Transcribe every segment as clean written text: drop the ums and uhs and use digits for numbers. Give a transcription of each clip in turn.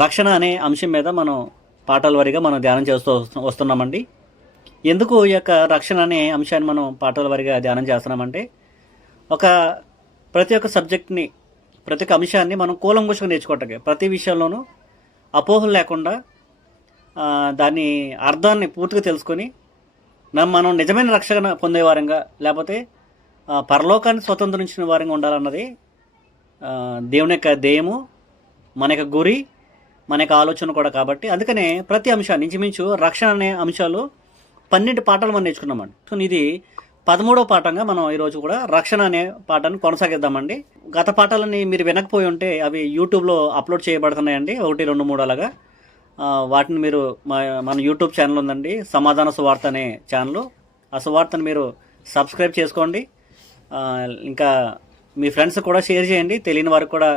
రక్షణ అనే అంశం మీద మనం పాఠాల వారీగా మనం ధ్యానం చేస్తూ వస్తున్నామండి. ఎందుకు ఈ యొక్క రక్షణ అనే అంశాన్ని మనం పాఠాల వారీగా ధ్యానం చేస్తున్నామంటే, ఒక ప్రతి ఒక్క సబ్జెక్ట్ని, ప్రతి ఒక్క అంశాన్ని మనం కూలంకుషంగా నేర్చుకోవటానికి, ప్రతి విషయంలోనూ అపోహలు లేకుండా దాని అర్థాన్ని పూర్తిగా తెలుసుకొని మనం నిజమైన రక్షణ పొందేవారంగా, లేకపోతే పరలోకాన్ని స్వతంత్రించిన వారంగా ఉండాలన్నది దేవుని యొక్క ధ్యేయము, మన యొక్క గురి, మన యొక్క ఆలోచన కూడా. కాబట్టి అందుకనే ప్రతి అంశాన్ని, ఇంచుమించు రక్షణ అనే అంశాలు 12 పాఠాలు మనం నేర్చుకున్నామండి. సో ఇది 13వ పాఠంగా మనం ఈరోజు కూడా రక్షణ అనే పాఠాన్ని కొనసాగిద్దామండి. గత పాఠాలని మీరు వినకపోయి ఉంటే అవి యూట్యూబ్లో అప్లోడ్ చేయబడుతున్నాయండి, 1, 2, 3 అలాగా. వాటిని మీరు మన యూట్యూబ్ ఛానల్ ఉందండి, సమాధాన సువార్త అనే ఛానల్. ఆ సువార్తను మీరు సబ్స్క్రైబ్ చేసుకోండి. ఇంకా మీ ఫ్రెండ్స్ కూడా షేర్ చేయండి, తెలియని వారికి కూడా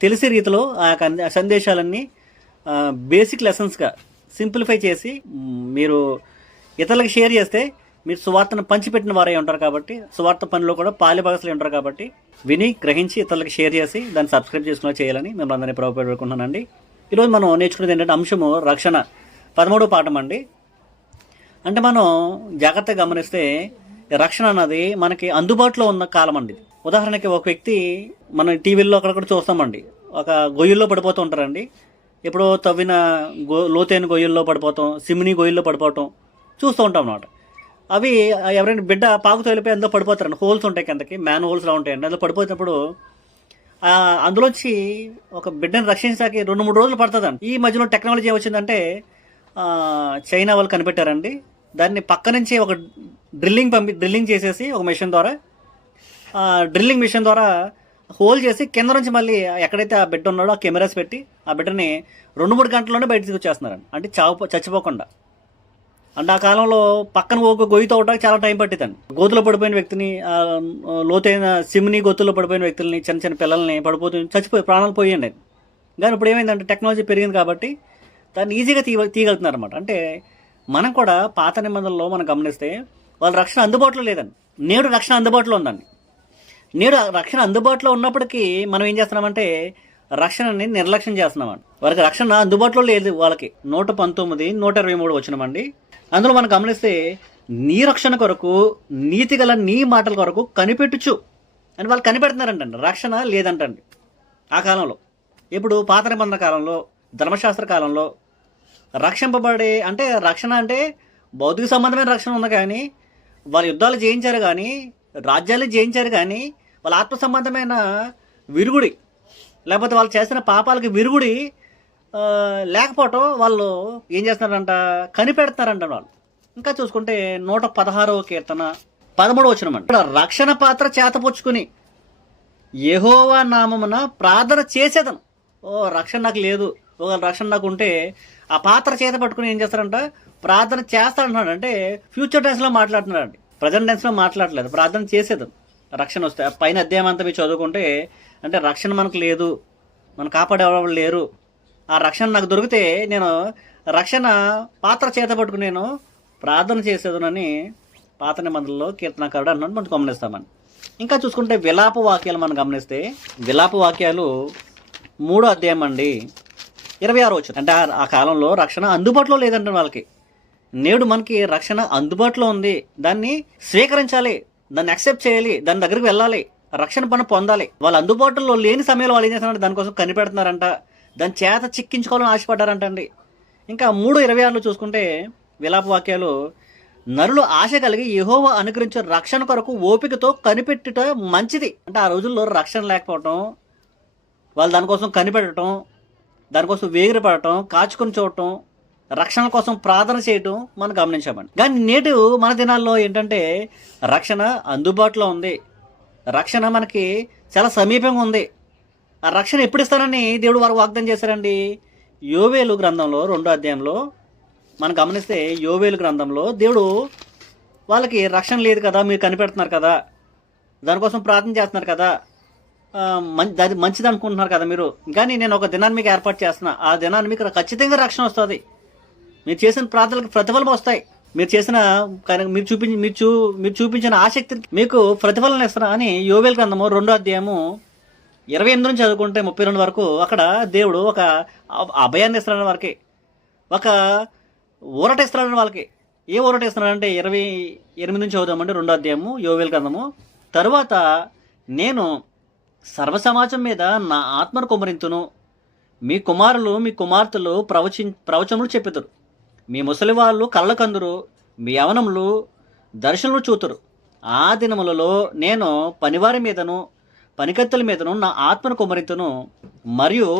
తెలిసే రీతిలో ఆ సందేశాలన్నీ బేసిక్ లెసన్స్గా సింప్లిఫై చేసి మీరు ఇతరులకు షేర్ చేస్తే మీరు సువార్తను పంచిపెట్టిన వారే ఉంటారు. కాబట్టి సువార్త పనిలో కూడా పాలిభాగస్తులు ఉంటారు. కాబట్టి విని గ్రహించి ఇతరులకు షేర్ చేసి దాన్ని సబ్స్క్రైబ్ చేసుకుని చేయాలని మేము అందరినీ ప్రభుత్వపెట్టుకుంటున్నానండి. ఈరోజు మనం నేర్చుకునేది ఏంటంటే అంశము రక్షణ 13వ పాఠం అండి. అంటే మనం జాగ్రత్తగా గమనిస్తే రక్షణ అన్నది మనకి అందుబాటులో ఉన్న కాలం అండి. ఉదాహరణకి ఒక వ్యక్తి మన టీవీల్లో అక్కడక్కడ చూస్తామండి, ఒక గొయ్యిల్లో పడిపోతూ ఉంటారండి. ఎప్పుడో తవ్విన లోతైన గొయ్యిల్లో పడిపోతాం, సిమిని గొయ్యిల్లో పడిపోవటం చూస్తూ ఉంటాం అన్నమాట. అవి ఎవరైనా బిడ్డ పాకుతో వెళ్ళిపోయి అందులో పడిపోతారండి. హోల్స్ ఉంటాయి, కిందకి మ్యాన్ హోల్స్లా ఉంటాయండి. అందులో పడిపోయినప్పుడు అందులోంచి ఒక బిడ్డను రక్షించడానికి 2-3 రోజులు పడుతుందండి. ఈ మధ్యలో టెక్నాలజీ ఏమొచ్చిందంటే చైనా వాళ్ళు కనిపెట్టారండి. దాన్ని పక్క నుంచి ఒక డ్రిల్లింగ్ చేసేసి ఒక మిషన్ ద్వారా, డ్రిల్లింగ్ మిషన్ ద్వారా హోల్ చేసి కింద నుంచి మళ్ళీ ఎక్కడైతే ఆ బిడ్డ ఉన్నాడో ఆ కెమెరాస్ పెట్టి ఆ బిడ్డని 2-3 గంటల్లోనే బయటకు వచ్చేస్తున్నారండి. అంటే చచ్చిపోకుండా. అంటే ఆ కాలంలో పక్కన ఒక గొయ్యి తవ్వడానికి చాలా టైం పట్టిందండి. గోతులో పడిపోయిన వ్యక్తిని, లోతైన సిమ్ని గొత్తులో పడిపోయిన వ్యక్తుల్ని, చిన్న చిన్న పిల్లల్ని చచ్చిపోయి ప్రాణాలు పోయండి. కానీ ఇప్పుడు ఏమైందంటే టెక్నాలజీ పెరిగింది కాబట్టి దాన్ని ఈజీగా తీయగలుగుతున్నారు అనమాట. అంటే మనం కూడా పాత నిబంధనలో మనం గమనిస్తే వాళ్ళ రక్షణ అందుబాటులో లేదండి. నేడు రక్షణ అందుబాటులో ఉందండి. నేడు రక్షణ అందుబాటులో ఉన్నప్పటికీ మనం ఏం చేస్తున్నామంటే రక్షణని నిర్లక్ష్యం చేస్తున్నామండి. వారికి రక్షణ అందుబాటులో లేదు. వాళ్ళకి 119, 123 వచ్చినామండి. అందులో మనం గమనిస్తే నీ రక్షణ కొరకు, నీతి గల నీ మాటల కొరకు కనిపెట్టుచు అని వాళ్ళు కనిపెడుతున్నారంటండి. రక్షణ లేదంటండి ఆ కాలంలో. ఇప్పుడు పాత నిబంధన కాలంలో, ధర్మశాస్త్ర కాలంలో రక్షింపబడే, అంటే రక్షణ అంటే భౌతిక సంబంధమైన రక్షణ ఉంది, కానీ వాళ్ళు యుద్ధాలు జయించారు, కానీ రాజ్యాలు జయించారు, కానీ వాళ్ళ ఆత్మ సంబంధమైన విరుగుడి, లేకపోతే వాళ్ళు చేసిన పాపాలకి విరుగుడి లేకపోవటం వాళ్ళు ఏం చేస్తున్నారంట, కనిపెడుతున్నారంట వాళ్ళు. ఇంకా చూసుకుంటే 116వ కీర్తన 13వ వచనం అండి. రక్షణ పాత్ర చేతపుచ్చుకుని యెహోవా నామమున ప్రార్థన చేసేదను. రక్షణ నాకు లేదు, ఒక రక్షణ నాకు ఉంటే ఆ పాత్ర చేత పట్టుకుని ఏం చేస్తారంట, ప్రార్థన చేస్తాడంటున్నాడు. అంటే ఫ్యూచర్ టెన్స్లో మాట్లాడుతున్నాడు, ప్రజెంట్ టెన్స్లో మాట్లాడలేదు. ప్రార్థన చేసేదను రక్షణ వస్తే. పైన అధ్యాయం అంతా మీరు చదువుకుంటే అంటే రక్షణ మనకు లేదు, మనం కాపాడేవాళ్ళు లేరు, ఆ రక్షణ నాకు దొరికితే నేను రక్షణ పాత్ర చేత పట్టుకుని నేను ప్రార్థన చేసేదనని పాత నిబంధనలో కీర్తనకారుడు అన్నట్టు మనం గమనిస్తామని. ఇంకా చూసుకుంటే విలాప వాక్యాలు మనం గమనిస్తే విలాప వాక్యాలు 3వ అధ్యాయం అండి, 26వ వచనం. అంటే ఆ కాలంలో రక్షణ అందుబాటులో లేదంటే వాళ్ళకి. నేడు మనకి రక్షణ అందుబాటులో ఉంది, దాన్ని స్వీకరించాలి, దాన్ని యాక్సెప్ట్ చేయాలి, దాని దగ్గరికి వెళ్ళాలి, రక్షణ పని పొందాలి. వాళ్ళు అందుబాటులో లేని సమయంలో వాళ్ళు ఏం చేస్తున్నారంటే దానికోసం కనిపెడుతున్నారంట, దాని చేత చిక్కించుకోవాలని ఆశపడ్డారంట అండి. ఇంకా 3:26లో చూసుకుంటే విలాప వాక్యాలు, నరులు ఆశ కలిగి యెహోవా అనుగ్రహించే రక్షణ కొరకు ఓపికతో కనిపెట్టుట మంచిది. అంటే ఆ రోజుల్లో రక్షణ లేకపోవటం, వాళ్ళు దానికోసం కనిపెట్టడం, దానికోసం వేగిరపడటం, కాచుకొని చూడటం, రక్షణ కోసం ప్రార్థన చేయటం మనం గమనించామండి. కానీ నేడు మన దినాల్లో ఏంటంటే రక్షణ అందుబాటులో ఉంది, రక్షణ మనకి చాలా సమీపంగా ఉంది. ఆ రక్షణ ఎప్పుడు ఇస్తానని దేవుడు వారు వాగ్దానం చేశారండి. యోవేలు గ్రంథంలో 2వ అధ్యాయంలో మనం గమనిస్తే యోవేలు గ్రంథంలో దేవుడు వాళ్ళకి రక్షణ లేదు కదా, మీరు కనిపెడుతున్నారు కదా, దానికోసం ప్రార్థన చేస్తున్నారు కదా, అది మంచిది అనుకుంటున్నారు కదా మీరు, కానీ నేను ఒక దినాన్ని మీకు ఏర్పాటు చేస్తున్నా, ఆ దినాన్ని మీకు ఖచ్చితంగా రక్షణ వస్తుంది, మీరు చేసిన ప్రార్థనలకు ప్రతిఫలం వస్తాయి, మీరు చేసిన మీరు చూపించిన ఆసక్తికి మీకు ప్రతిఫలం ఇస్తున్నా అని యోవేలు గ్రంథము 2వ అధ్యాయము 28 నుంచి చదువుకుంటే 32 వరకు అక్కడ దేవుడు ఒక అభయాన్ని ఇస్తున్నాడు వారికి, ఒక ఊరట ఇస్తున్నాడు వాళ్ళకి. ఏ ఊరట ఇస్తున్నాడంటే 28 నుంచి చదువుదామంటే 2వ అధ్యాయము యోవేలు గ్రంథము. తరువాత నేను సర్వసమాజం మీద నా ఆత్మను కుమ్మరింతును, మీ కుమారులు మీ కుమార్తెలు ప్రవచనములు చెప్పుతారు, మీ ముసలి వాళ్ళు కళ్ళ కందురు, మీ యవనములు దర్శనములు చూతురు. ఆ దినములలో నేను పనివారి మీదను పనికత్తెల మీదను నా ఆత్మను కుమ్మరింతును, మరియు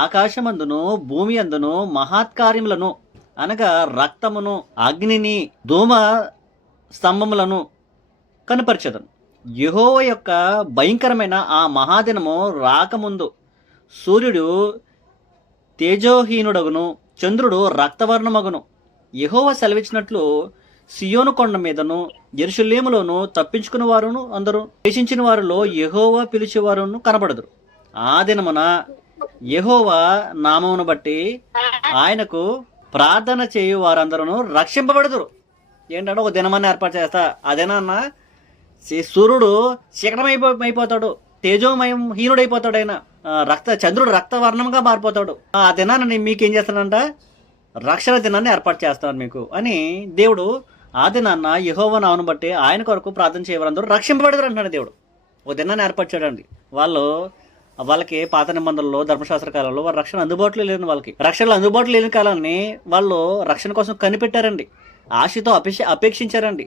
ఆకాశమందును భూమి అందును మహత్కార్యములను అనగా రక్తమును అగ్నిని ధూమ స్తంభములను కనపరచదను. యెహోవా యొక్క భయంకరమైన ఆ మహాదినము రాకముందు సూర్యుడు తేజోహీనుడగును, చంద్రుడు రక్తవర్ణమగును. యెహోవా సెలవిచ్చినట్లు సియోను కొండ మీదను యెరూషలేములోను తప్పించుకుని వారును అందరూ దేశించిన వారిలో యెహోవా పిలిచేవారును కనబడదురు. ఆ దినమున యెహోవా నామమును బట్టి ఆయనకు ప్రార్థన చేయు వారందరూ రక్షింపబడదురు. ఏంటంటే ఒక దినమాన్ని ఏర్పాటు చేస్తా, అదేనా సూర్యుడు శీకటమైపోతాడు, తేజోమయం హీనుడైపోతాడు, ఆయన చంద్రుడు రక్తవర్ణంగా మారిపోతాడు. ఆ దినాన్ని మీకేం చేస్తానంట, రక్షణ దినాన్ని ఏర్పాటు చేస్తాను మీకు అని దేవుడు ఆ దినాన్న యెహోవా నామమును బట్టి ఆయన కొరకు ప్రార్థన చేయవారందరూ రక్షింపబడతారు అంటున్నాడు దేవుడు. ఒక దినాన్ని ఏర్పాటు చేయడండి. వాళ్ళకి పాత నిబంధనలో ధర్మశాస్త్ర కాలంలో వారి రక్షణ అందుబాటులో లేని వాళ్ళకి రక్షణలు అందుబాటులో లేని కాలాన్ని వాళ్ళు రక్షణ కోసం కనిపెట్టారండి, ఆశతో అపేక్షించారండి,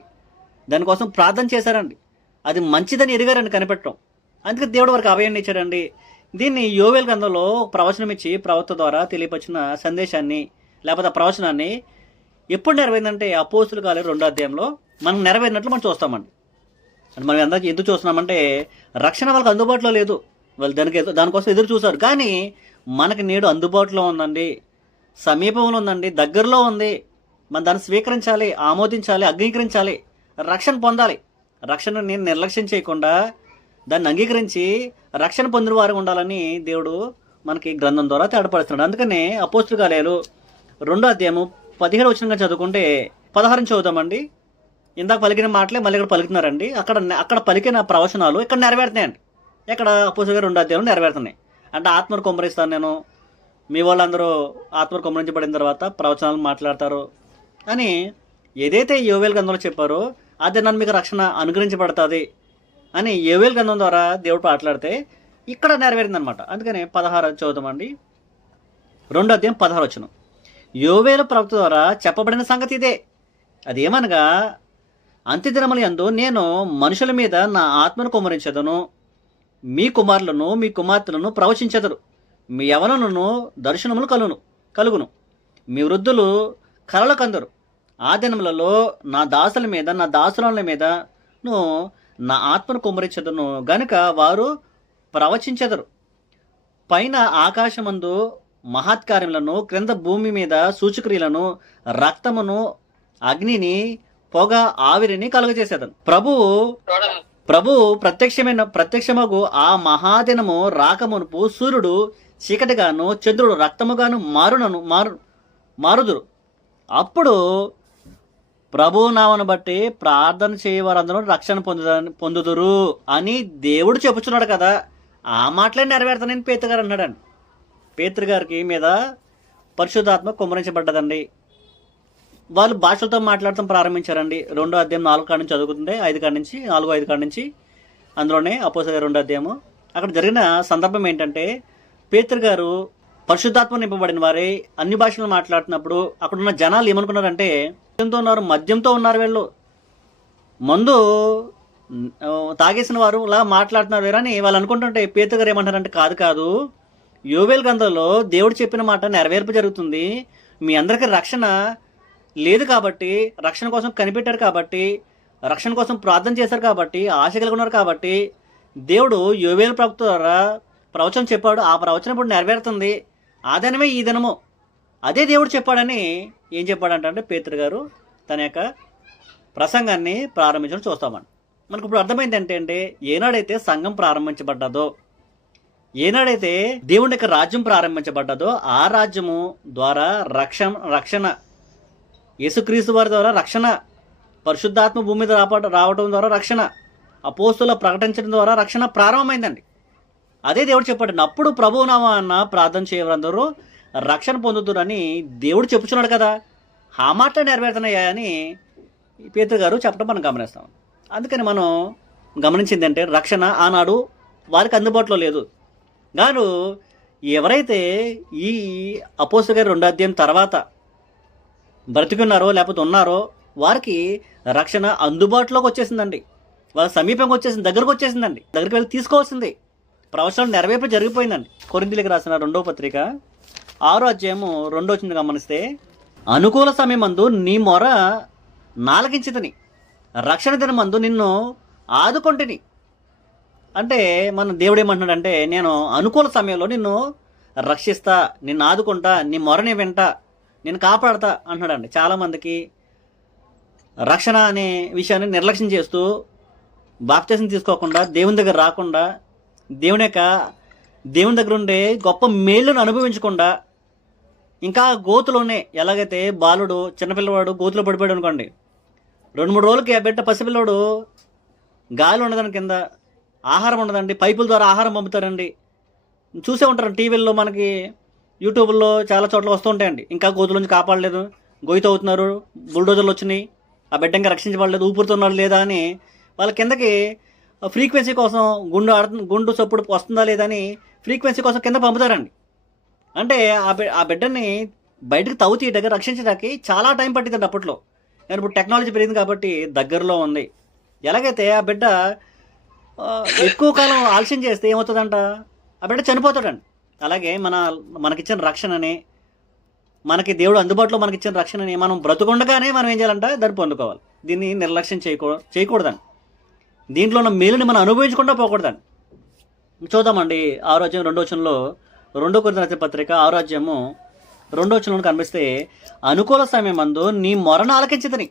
దానికోసం ప్రార్థన చేశారండి. అది మంచిదని ఎరిగారండి కనిపెట్టడం. అందుకే దేవుడు వారికి అభయాన్ని ఇచ్చాడండి. దీన్ని యోవేలు గ్రంథంలో ప్రవచనం ఇచ్చి ప్రవక్త ద్వారా తెలియపరిచిన సందేశాన్ని లేకపోతే ప్రవచనాన్ని ఎప్పుడు నెరవేరిందంటే అపోస్తుల కార్యాలు 2వ అధ్యాయంలో మనం నెరవేరినట్లు మనం చూస్తామండి. అంటే మనం ఎందుకు చూస్తున్నామంటే రక్షణ వాళ్ళకి అందుబాటులో లేదు, వాళ్ళు దానికోసం ఎదురు చూశారు. కానీ మనకి నేడు అందుబాటులో ఉందండి, సమీపంలో ఉందండి, దగ్గరలో ఉంది. మనం దాన్ని స్వీకరించాలి, ఆమోదించాలి, అంగీకరించాలి, రక్షణ పొందాలి. రక్షణ నేను నిర్లక్ష్యం చేయకుండా దాన్ని అంగీకరించి రక్షణ పొందిన వారు ఉండాలని దేవుడు మనకి గ్రంథం ద్వారా తేడపడుతున్నాడు. అందుకనే అపోస్తుల కార్యాలు 2వ అధ్యాయము 17 వచనంగా చదువుకుంటే 16 చదువుదామండి. ఇందాక పలికిన మాటలే మళ్ళీ ఇక్కడ పలుకుతున్నారండి. అక్కడ పలికిన ప్రవచనాలు ఇక్కడ నెరవేరుతున్నాయండి. ఇక్కడ అపోస్తుల కార్యాలు 2వ అధ్యాయంలో నెరవేరుతున్నాయి. అంటే ఆత్మను కుమ్మరిస్తాను నేను, మీ వాళ్ళందరూ ఆత్మను కుమ్మరించబడిన తర్వాత ప్రవచనాలు మాట్లాడతారు అని ఏదైతే యోవేలు గ్రంథంలో చెప్పారో అదే నన్ను మీకు రక్షణ అనుగ్రహించబడుతుంది అని యోవేలు గ్రంథం ద్వారా దేవుడు మాట్లాడితే ఇక్కడ నెరవేరిందనమాట. అందుకని 16 చదువుతామండి. 2వ అధ్యాయం 16 వచనం. యోవేలు ప్రవక్త ద్వారా చెప్పబడిన సంగతి ఇదే. అదేమనగా అంత్యదినముల యందు నేను మనుషుల మీద నా ఆత్మను కుమ్మరించదను, మీ కుమారులను మీ కుమార్తెలను ప్రవచించెదరు, మీ యవనులను దర్శనములు కలుగును, మీ వృద్ధులు కలల కందరు. ఆ దినములలో నా దాసుల మీద నా దాసురాల మీదను నా ఆత్మను కుమ్మరించెదను గనుక వారు ప్రవచించెదరు. పైన ఆకాశమందు మహత్కార్యములను, క్రింద భూమి మీద సూచక్రియలను, రక్తమును, అగ్నిని, పొగ, ఆవిరిని కలుగజేసేదను. ప్రభువు ప్రత్యక్షమగు ఆ మహాదినము రాకమునుపు సూర్యుడు చీకటిగాను చంద్రుడు రక్తముగాను మారుదురు. అప్పుడు ప్రభు నామను బట్టి ప్రార్థన చేయవారందరూ రక్షణ పొందుదురు అని దేవుడు చెప్పుచున్నాడు కదా. ఆ మాటలే నెరవేరుతానని పేతురు గారు అన్నాడండి. పేతురు గారికి మీద పరిశుద్ధాత్మ కుమ్మరించబడ్డదండి. వాళ్ళు భాషలతో మాట్లాడటం ప్రారంభించారండి. 2వ అధ్యాయం 4 కాడ నుంచి చదువుకుంటే 5 కాడ నుంచి 4-5 కాడ నుంచి అందులోనే అపోస్తలుల 2వ అధ్యాయము. అక్కడ జరిగిన సందర్భం ఏంటంటే పేతురు గారు పరిశుద్ధాత్మ నింపబడిన వారే అన్ని భాషలు మాట్లాడుతున్నప్పుడు అక్కడున్న జనాలు ఏమనుకున్నారంటే మద్యంతో ఉన్నారు, వీళ్ళు మందు తాగేసిన వారు ఇలా మాట్లాడుతున్నారు వేరని వాళ్ళు అనుకుంటుంటే పేతురు గారు ఏమంటారంటే కాదు, యోవేలు గ్రంథంలో దేవుడు చెప్పిన మాట నెరవేర్పు జరుగుతుంది. మీ అందరికీ రక్షణ లేదు కాబట్టి, రక్షణ కోసం కనిపెట్టారు కాబట్టి, రక్షణ కోసం ప్రార్థన చేశారు కాబట్టి, ఆశ కలిగి ఉన్నారు కాబట్టి దేవుడు యోవేలు ప్రవక్త ద్వారా ప్రవచనం చెప్పాడు. ఆ ప్రవచనం ఇప్పుడు నెరవేరుతుంది. ఆ దినమే ఈ దినము అదే దేవుడు చెప్పాడని ఏం చెప్పాడంటే పేతురు గారు తన యొక్క ప్రసంగాన్ని ప్రారంభించడం చూస్తామండి. మనకు ఇప్పుడు అర్థమైంది ఏంటంటే ఏనాడైతే సంఘం ప్రారంభించబడ్డదో, ఏనాడైతే దేవుని యొక్క రాజ్యం ప్రారంభించబడ్డదో ఆ రాజ్యము ద్వారా రక్షణ యేసుక్రీస్తు వారి ద్వారా రక్షణ, పరిశుద్ధాత్మ భూమి మీద రావడం ద్వారా రక్షణ, అపోస్తుల ప్రకటించడం ద్వారా రక్షణ ప్రారంభమైందండి. అదే దేవుడు చెప్పాడు, అప్పుడు ప్రభువు నామాన ప్రార్థన చేయవారందరూ రక్షణ పొందుతురని దేవుడు చెప్పుచున్నాడు కదా. ఆ మాటలు నెరవేరుతున్నాయా అని పేతురు గారు చెప్పడం మనం గమనిస్తాం. అందుకని మనం గమనించింది అంటే రక్షణ ఆనాడు వారికి అందుబాటులో లేదు. గాను ఎవరైతే ఈ అపోస్తలుల గారి 2వ అధ్యాయం తర్వాత బ్రతికున్నారో లేకపోతే ఉన్నారో వారికి రక్షణ అందుబాటులోకి వచ్చేసిందండి. వాళ్ళ సమీపంగా వచ్చేసింది, దగ్గరకు వచ్చేసిందండి. దగ్గరికి వెళ్ళి తీసుకోవాల్సింది. ప్రవచనాలు నెరవేర్పు జరిగిపోయిందండి. కొరింథీయులకు రాసిన 2వ పత్రిక 6వ అధ్యాయము 2వ వచనం గమనిస్తే, అనుకూల సమయమందు నీ మొర నాలకించితిని, రక్షణ దినమందు నిన్ను ఆదుకొంటిని. అంటే మన దేవుడు ఏమంటున్నాడంటే, నేను అనుకూల సమయంలో నిన్ను రక్షిస్తా, నిన్ను ఆదుకుంటా, నీ మొరని వింటా, నేను కాపాడతా అంటున్నాడండి. చాలామందికి రక్షణ అనే విషయాన్ని నిర్లక్ష్యం చేస్తూ బాప్తిసం తీసుకోకుండా, దేవుని దగ్గర రాకుండా, దేవుని దగ్గర ఉండే గొప్ప మేళ్ళను అనుభవించకుండా ఇంకా గోతులోనే, ఎలాగైతే బాలుడు చిన్నపిల్లవాడు గోతులో పడిపోయాడు అనుకోండి, 2-3 రోజులకి ఆ బిడ్డ పసిపిల్లవాడు గాలి ఉండదని కింద, ఆహారం ఉండదండి, పైపుల ద్వారా ఆహారం పంపుతారండి. చూసే ఉంటారు టీవీల్లో, మనకి యూట్యూబ్లో చాలా చోట్ల వస్తూ ఉంటాయండి. ఇంకా గోతుల నుంచి కాపాడలేదు, గొయ్యితో అవుతున్నారు, బుల్డోజర్లు వచ్చినాయి, ఆ బిడ్డ ఇంకా రక్షించబడలేదు, ఊపిరితున్నాడు లేదా అని వాళ్ళ కిందకి ఫ్రీక్వెన్సీ కోసం గుండు చప్పుడు వస్తుందా లేదా అని ఫ్రీక్వెన్సీ కోసం కింద పంపుతారండి. అంటే ఆ బిడ్డని బయటకు తవ్వు తీయడానికి, రక్షించడానికి చాలా టైం పట్టిందండి అప్పట్లో. కానీ ఇప్పుడు టెక్నాలజీ పెరిగింది కాబట్టి దగ్గరలో ఉంది. ఎలాగైతే ఆ బిడ్డ ఎక్కువ కాలం ఆలస్యం చేస్తే ఏమవుతుందంట, ఆ బిడ్డ చనిపోతాడండి. అలాగే మనకిచ్చిన రక్షణని, మనకి దేవుడు అందుబాటులో మనకిచ్చిన రక్షణని మనం బ్రతుకుండగానే మనం ఏం చేయాలంట, దాన్ని పొందుకోవాలి. దీన్ని నిర్లక్ష్యం చేయకూడదండి. దీంట్లో ఉన్న మేలుని మనం అనుభవించకుండా పోకూడదండి. చూద్దామండి 6వ అధ్యాయం 2వ వచనంలో, 2 కొరింథీయుల పత్రిక 6వ అధ్యాయము 2వ వచనంలో కనిపిస్తే, అనుకూల సమయమందు నీ మొరను ఆలకించితిని.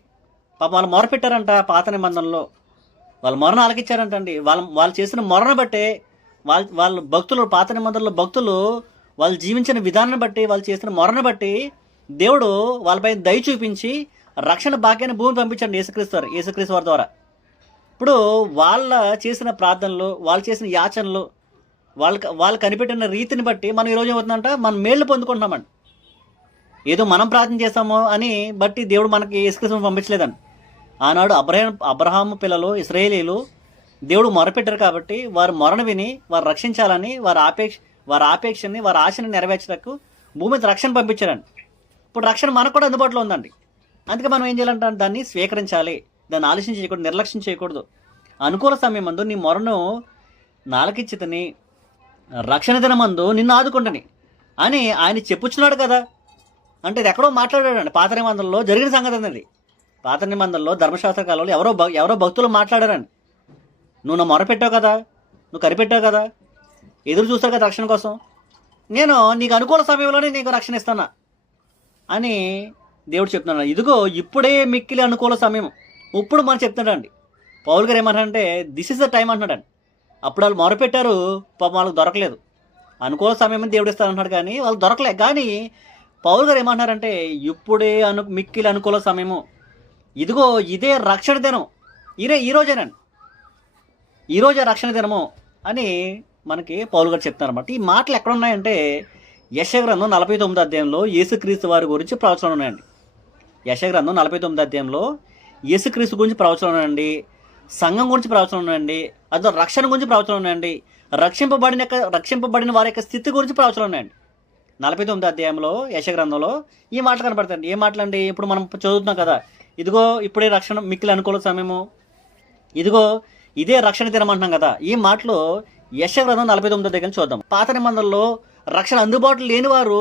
పాప వాళ్ళు మొర పెట్టారంట పాత నిబంధనలో, వాళ్ళు మొరను ఆలకించారంటండి. వాళ్ళు చేసిన మొరను బట్టే, వాళ్ళ భక్తులు, పాత నిబంధనలో భక్తులు వాళ్ళు జీవించిన విధానాన్ని బట్టి, వాళ్ళు చేసిన మొరను బట్టి దేవుడు వాళ్ళపై దయ చూపించి రక్షణ భాగ్యాన్ని భూమి పంపించండి యేసుక్రీస్తు వారి ద్వారా. ఇప్పుడు వాళ్ళ చేసిన ప్రార్థనలు, వాళ్ళు చేసిన యాచనలు, వాళ్ళు కనిపెట్టిన రీతిని బట్టి మనం ఈరోజు ఏమవుతుందంట, మనం మేళ్ళు పొందుకుంటున్నామండి. ఏదో మనం ప్రార్థన చేస్తామో అని బట్టి దేవుడు మనకి యేసుక్రీస్తుని పంపించలేదండి. ఆనాడు అబ్రహాము పిల్లలు ఇశ్రాయేలీలు దేవుడు మొరపెట్టారు కాబట్టి వారు మొరను విని వారు రక్షించాలని వారి ఆపేక్షని, వారి ఆశని నెరవేర్చడానికి భూమి మీద రక్షణ పంపించారండి. ఇప్పుడు రక్షణ మనకు కూడా అందుబాటులో ఉందండి. అందుకే మనం ఏం చేయాలంటే దాన్ని స్వీకరించాలి, దాన్ని ఆలస్యం చేయకూడదు, నిర్లక్ష్యం చేయకూడదు. అనుకూల సమయమందు నీ మొరను నాలకిచ్చితిని, రక్షణ దినమందు నిన్ను ఆదుకుంటని అని ఆయన చెప్పుచున్నాడు కదా. అంటే ఇది ఎక్కడో మాట్లాడాడండి. పాత నిబంధనలో జరిగిన సంగతి అనేది. పాత నిబంధనలో ధర్మశాస్త్ర కాలంలో ఎవరో భక్తులు మాట్లాడారండి, నువ్వు నా మొర పెట్టావు కదా, నువ్వు కనిపెట్టావు కదా, ఎదురు చూస్తావు కదా రక్షణ కోసం, నేను నీకు అనుకూల సమయంలోనే నీకు రక్షణ ఇస్తానా అని దేవుడు చెప్తున్నాడు. ఇదిగో ఇప్పుడే మిక్కిలి అనుకూల సమయం, ఇప్పుడు మనం చెప్తున్నాడండి. పౌలు గారు ఏమంటారంటే, దిస్ ఇస్ ద టైం అంటున్నాడండి. అప్పుడు వాళ్ళు మొరపెట్టారు, పాపం వాళ్ళకి దొరకలేదు. అనుకూల సమయం దేవుడు ఇస్తానంటున్నాడు కానీ వాళ్ళు దొరకలేదు. కానీ పౌలు గారు ఏమంటున్నారంటే, ఇప్పుడే మిక్కిలి అనుకూల సమయము, ఇదిగో ఇదే రక్షణ దినం, ఈరోజేనండి, ఈరోజే రక్షణ దినము అని మనకి పౌలు గారు చెప్తున్నారన్నమాట. ఈ మాటలు ఎక్కడ ఉన్నాయంటే యెషయా గ్రంథం 49వ అధ్యాయంలో యేసుక్రీస్తు వారి గురించి ప్రవచనాలు ఉన్నాయండి. యెషయా గ్రంథం 49వ అధ్యాయంలో యేసుక్రీస్తు గురించి ప్రవచనం ఉన్నాయండి, సంఘం గురించి ప్రవచనం ఉన్నాయండి, అదో రక్షణ గురించి ప్రవచనం ఉన్నాయండి, రక్షింపబడిన వారి యొక్క స్థితి గురించి ప్రవచనం ఉన్నాయండి. 49వ అధ్యాయంలో యెషయా గ్రంథంలో ఈ మాటలు కనపడతాయండి. ఏ మాటలండి? ఇప్పుడు మనం చదువుతున్నాం కదా, ఇదిగో ఇప్పుడే రక్షణ మిక్కిలి అనుకూల సమయము, ఇదిగో ఇదే రక్షణ దినం అంటున్నాం కదా. ఈ మాటలు యెషయా గ్రంథం 49వ దగ్గర చూద్దాం. పాత నిబంధనలో రక్షణ అందుబాటులో లేని వారు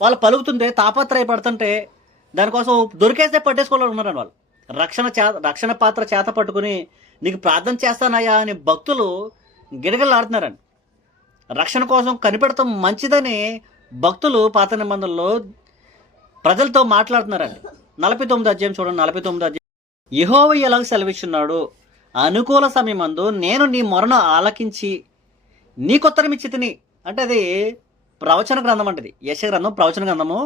వాళ్ళు పలుకుతుంటే, తాపత్రయపడుతుంటే, దానికోసం దొరికేస్తే పట్టేసుకోవాలనుకున్నారండి. వాళ్ళు రక్షణ పాత్ర చేత పట్టుకుని నీకు ప్రార్థన చేస్తానయ్యా అని భక్తులు గిడగలాడుతున్నారండి. రక్షణ కోసం కనిపెడతాం మంచిదని భక్తులు పాత నిబంధనలో ప్రజలతో మాట్లాడుతున్నారండి. 49వ అధ్యాయం చూడండి. 49వ అధ్యాయం, యెహోవా ఎలాగ సెలవిస్తున్నాడు, అనుకూల సమయమందు నేను నీ మొరను ఆలకించి నీకుత్తరం ఇచ్చితిని. అంటే అది ప్రవచన గ్రంథం అంటది. యెషయా గ్రంథం ప్రవచన గ్రంథము.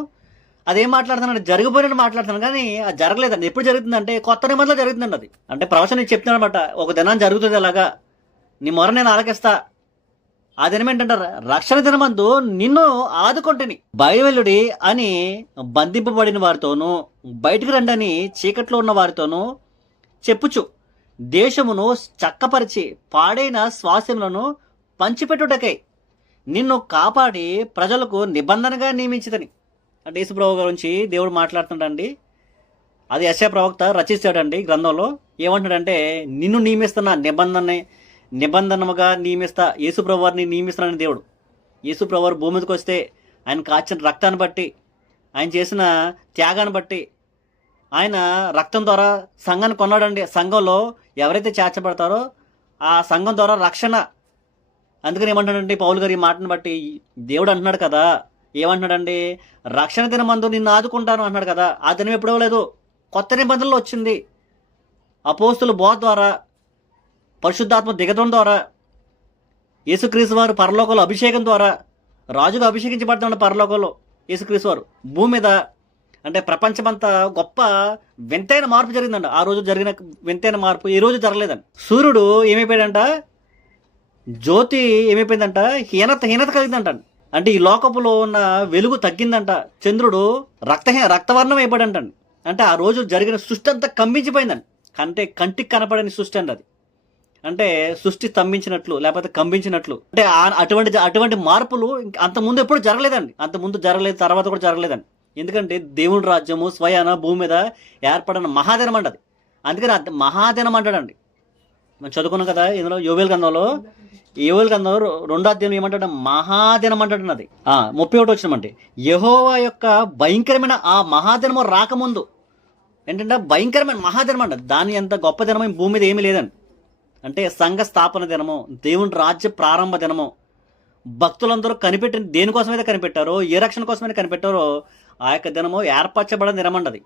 అదేం మాట్లాడుతున్నాడు? జరిగిపోయినట్టు మాట్లాడుతున్నాను, కానీ అది జరగలేదండి. ఎప్పుడు జరుగుతుందంటే కొత్త నిబంధనలో జరుగుతుందండి. అది అంటే ప్రవచనం చెప్తున్నాడు అనమాట, ఒక దినాన్ని జరుగుతుంది అలాగా, నీ మొర నేను ఆలకిస్తా ఆ దినం ఏంటంటే రక్షణ దినమందు నిన్ను ఆదుకొంటిని. బయలువెల్లుడి అని బంధింపబడిన వారితోనూ, బయటికి రండని చీకట్లో ఉన్న వారితోనూ చెప్పుచు దేశమును చక్కపరిచి పాడైన స్వాస్యములను పంచిపెట్టుటకై నిన్ను కాపాడి ప్రజలకు నిబంధనగా నియమించితని. అంటే యేసుప్రభు గురించి దేవుడు మాట్లాడుతున్నాడండి. అది యెషయా ప్రవక్త రచిస్తాడండి గ్రంథంలో. ఏమంటాడంటే, నిన్ను నియమిస్తున్న నిబంధనముగా నియమిస్తా, యేసుప్రభు వారిని నియమిస్తున్నాడని దేవుడు. యేసుప్రభు వారు భూమి మీదకి వస్తే ఆయన కాచిన రక్తాన్ని బట్టి, ఆయన చేసిన త్యాగాన్ని బట్టి, ఆయన రక్తం ద్వారా సంఘాన్ని కొన్నాడండి. సంఘంలో ఎవరైతే చేర్చబడతారో ఆ సంఘం ద్వారా రక్షణ. అందుకని ఏమంటాడండి పౌలు గారు ఈ మాటను బట్టి, దేవుడు అంటున్నాడు కదా, ఏమంటున్నాడండి, రక్షణ దినమందు నిన్ను ఆదుకుంటాను అంటున్నాడు కదా. ఆ దినం ఎప్పుడో లేదు, కొత్త నిబంధనలు వచ్చింది. అపోస్తుల బోధ ద్వారా, పరిశుద్ధాత్మ దిగడం ద్వారా, యేసుక్రీస్తు వారు పరలోకంలో అభిషేకం ద్వారా, రాజుగా అభిషేకించబడుతున్నాడు పరలోకంలో యేసుక్రీస్తు వారు. భూమి మీద అంటే ప్రపంచమంతా గొప్ప వింతైన మార్పు జరిగిందంట. ఆ రోజు జరిగిన వింతైన మార్పు ఈ రోజు జరగలేదండి. సూర్యుడు ఏమైపోయాడంట, జ్యోతి ఏమైపోయిందంట, హీనత కలిగిందంట. అంటే ఈ లోకపులో ఉన్న వెలుగు తగ్గిందంట. చంద్రుడు రక్తవర్ణం అయిపోయాడంటండి. అంటే ఆ రోజు జరిగిన సృష్టి అంతా కంపించిపోయిందండి. అంటే కంటికి కనపడని సృష్టి అండి అది. అంటే సృష్టి స్తంభించినట్లు లేకపోతే కంపించినట్లు. అంటే అటువంటి మార్పులు అంతకుముందు ఎప్పుడు జరగలేదండి. అంతకుముందు జరగలేదు, తర్వాత కూడా జరగలేదండి. ఎందుకంటే దేవుని రాజ్యము స్వయాన భూమి మీద ఏర్పడిన మహాదినం అండి అది. అందుకని మహాదినం అంటాడండి. మనం చదువుకున్నాం కదా ఇందులో యోవేలు గ్రంథంలో 2వ అధ్యాయం ఏమంటాడు, మహాదినం అంటాడు. అది 31 వచ్చినమంటే, యెహోవా యొక్క భయంకరమైన ఆ మహాదినము రాకముందు ఏంటంటే భయంకరమైన మహాదినం అంట. దాని ఎంత గొప్ప దినమో భూమి మీద ఏమీ లేదండి. అంటే సంఘ స్థాపన దినము, దేవుని రాజ్య ప్రారంభ దినము. భక్తులందరూ కనిపెట్టిన దేనికోసమైతే కనిపెట్టారో, ఏ రక్షణ కోసమైతే కనిపెట్టారో ఆ యొక్క దినము ఏర్పరచబడిన దినం అండి అది.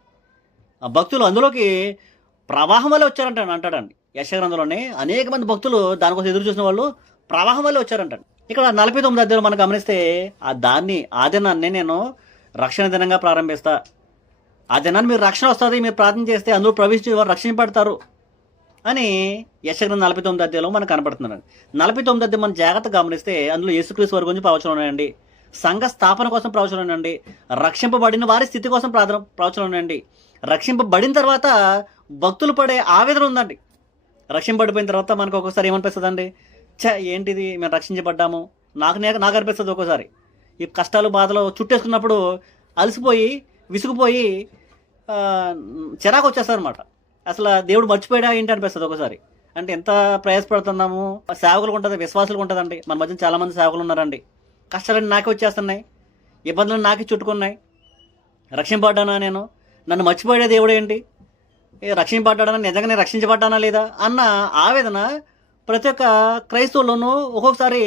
ఆ భక్తులు అందులోకి ప్రవాహం వల్ల అంటాడండి. యెషయా గ్రంథంలోనే అనేక మంది భక్తులు దానికోసం ఎదురు చూసిన వాళ్ళు ప్రవాహం వల్ల వచ్చారంటాడు. ఇక్కడ 49 అధ్యాయంలో మనం గమనిస్తే ఆ దినాన్ని నేను రక్షణ దినంగా ప్రారంభిస్తా. ఆ దినాన్ని మీరు రక్షణ వస్తుంది, మీరు ప్రార్థన చేస్తే అందులో ప్రవేశించి వారు రక్షించబడతారు అని యెషయా గ్రంథం 49 అధ్యాయంలో మనకు కనపడుతున్నాడు. 49 అధ్యాయం మనం జాగ్రత్తగా గమనిస్తే అందులో యేసుక్రీస్తు వారి గురించి ప్రవచనం ఉన్నాయండి, సంఘ స్థాపన కోసం ప్రవచనం ఉన్నాయండి, రక్షింపబడిన వారి స్థితి కోసం ప్రవచనం ఉన్నాయండి, రక్షింపబడిన తర్వాత భక్తులు పడే ఆవేదన ఉందండి. రక్షింపబడిపోయిన తర్వాత మనకు ఒక్కొక్కసారి ఏమనిపిస్తుందండి, ఏంటిది మేము రక్షించబడ్డాము, నాకు అనిపిస్తుంది ఒక్కోసారి. ఈ కష్టాలు బాధలు చుట్టేసుకున్నప్పుడు అలసిపోయి విసుగుపోయి చిరాకు వచ్చేస్తుంది అనమాట. అసలు దేవుడు మర్చిపోయాడా ఏంటి అనిపిస్తుంది ఒకసారి. అంటే ఎంత ప్రయాసపడుతున్నాము. సేవకులకు ఉంటుంది, విశ్వాసులకు ఉంటుందండి. మన మధ్య చాలామంది సేవకులు ఉన్నారండి. కష్టాలన్నీ నాకే వచ్చేస్తున్నాయి, ఇబ్బందులు నాకే చుట్టుకున్నాయి, రక్షింపబడ్డానా నేను, నన్ను మర్చిపోయే దేవుడు ఏంటి, రక్షింపబడ్డానా, నిజంగా నేను రక్షించబడ్డానా లేదా అన్న ఆవేదన ప్రతి ఒక్క క్రైస్తవుల్లోనూ ఒక్కొక్కసారి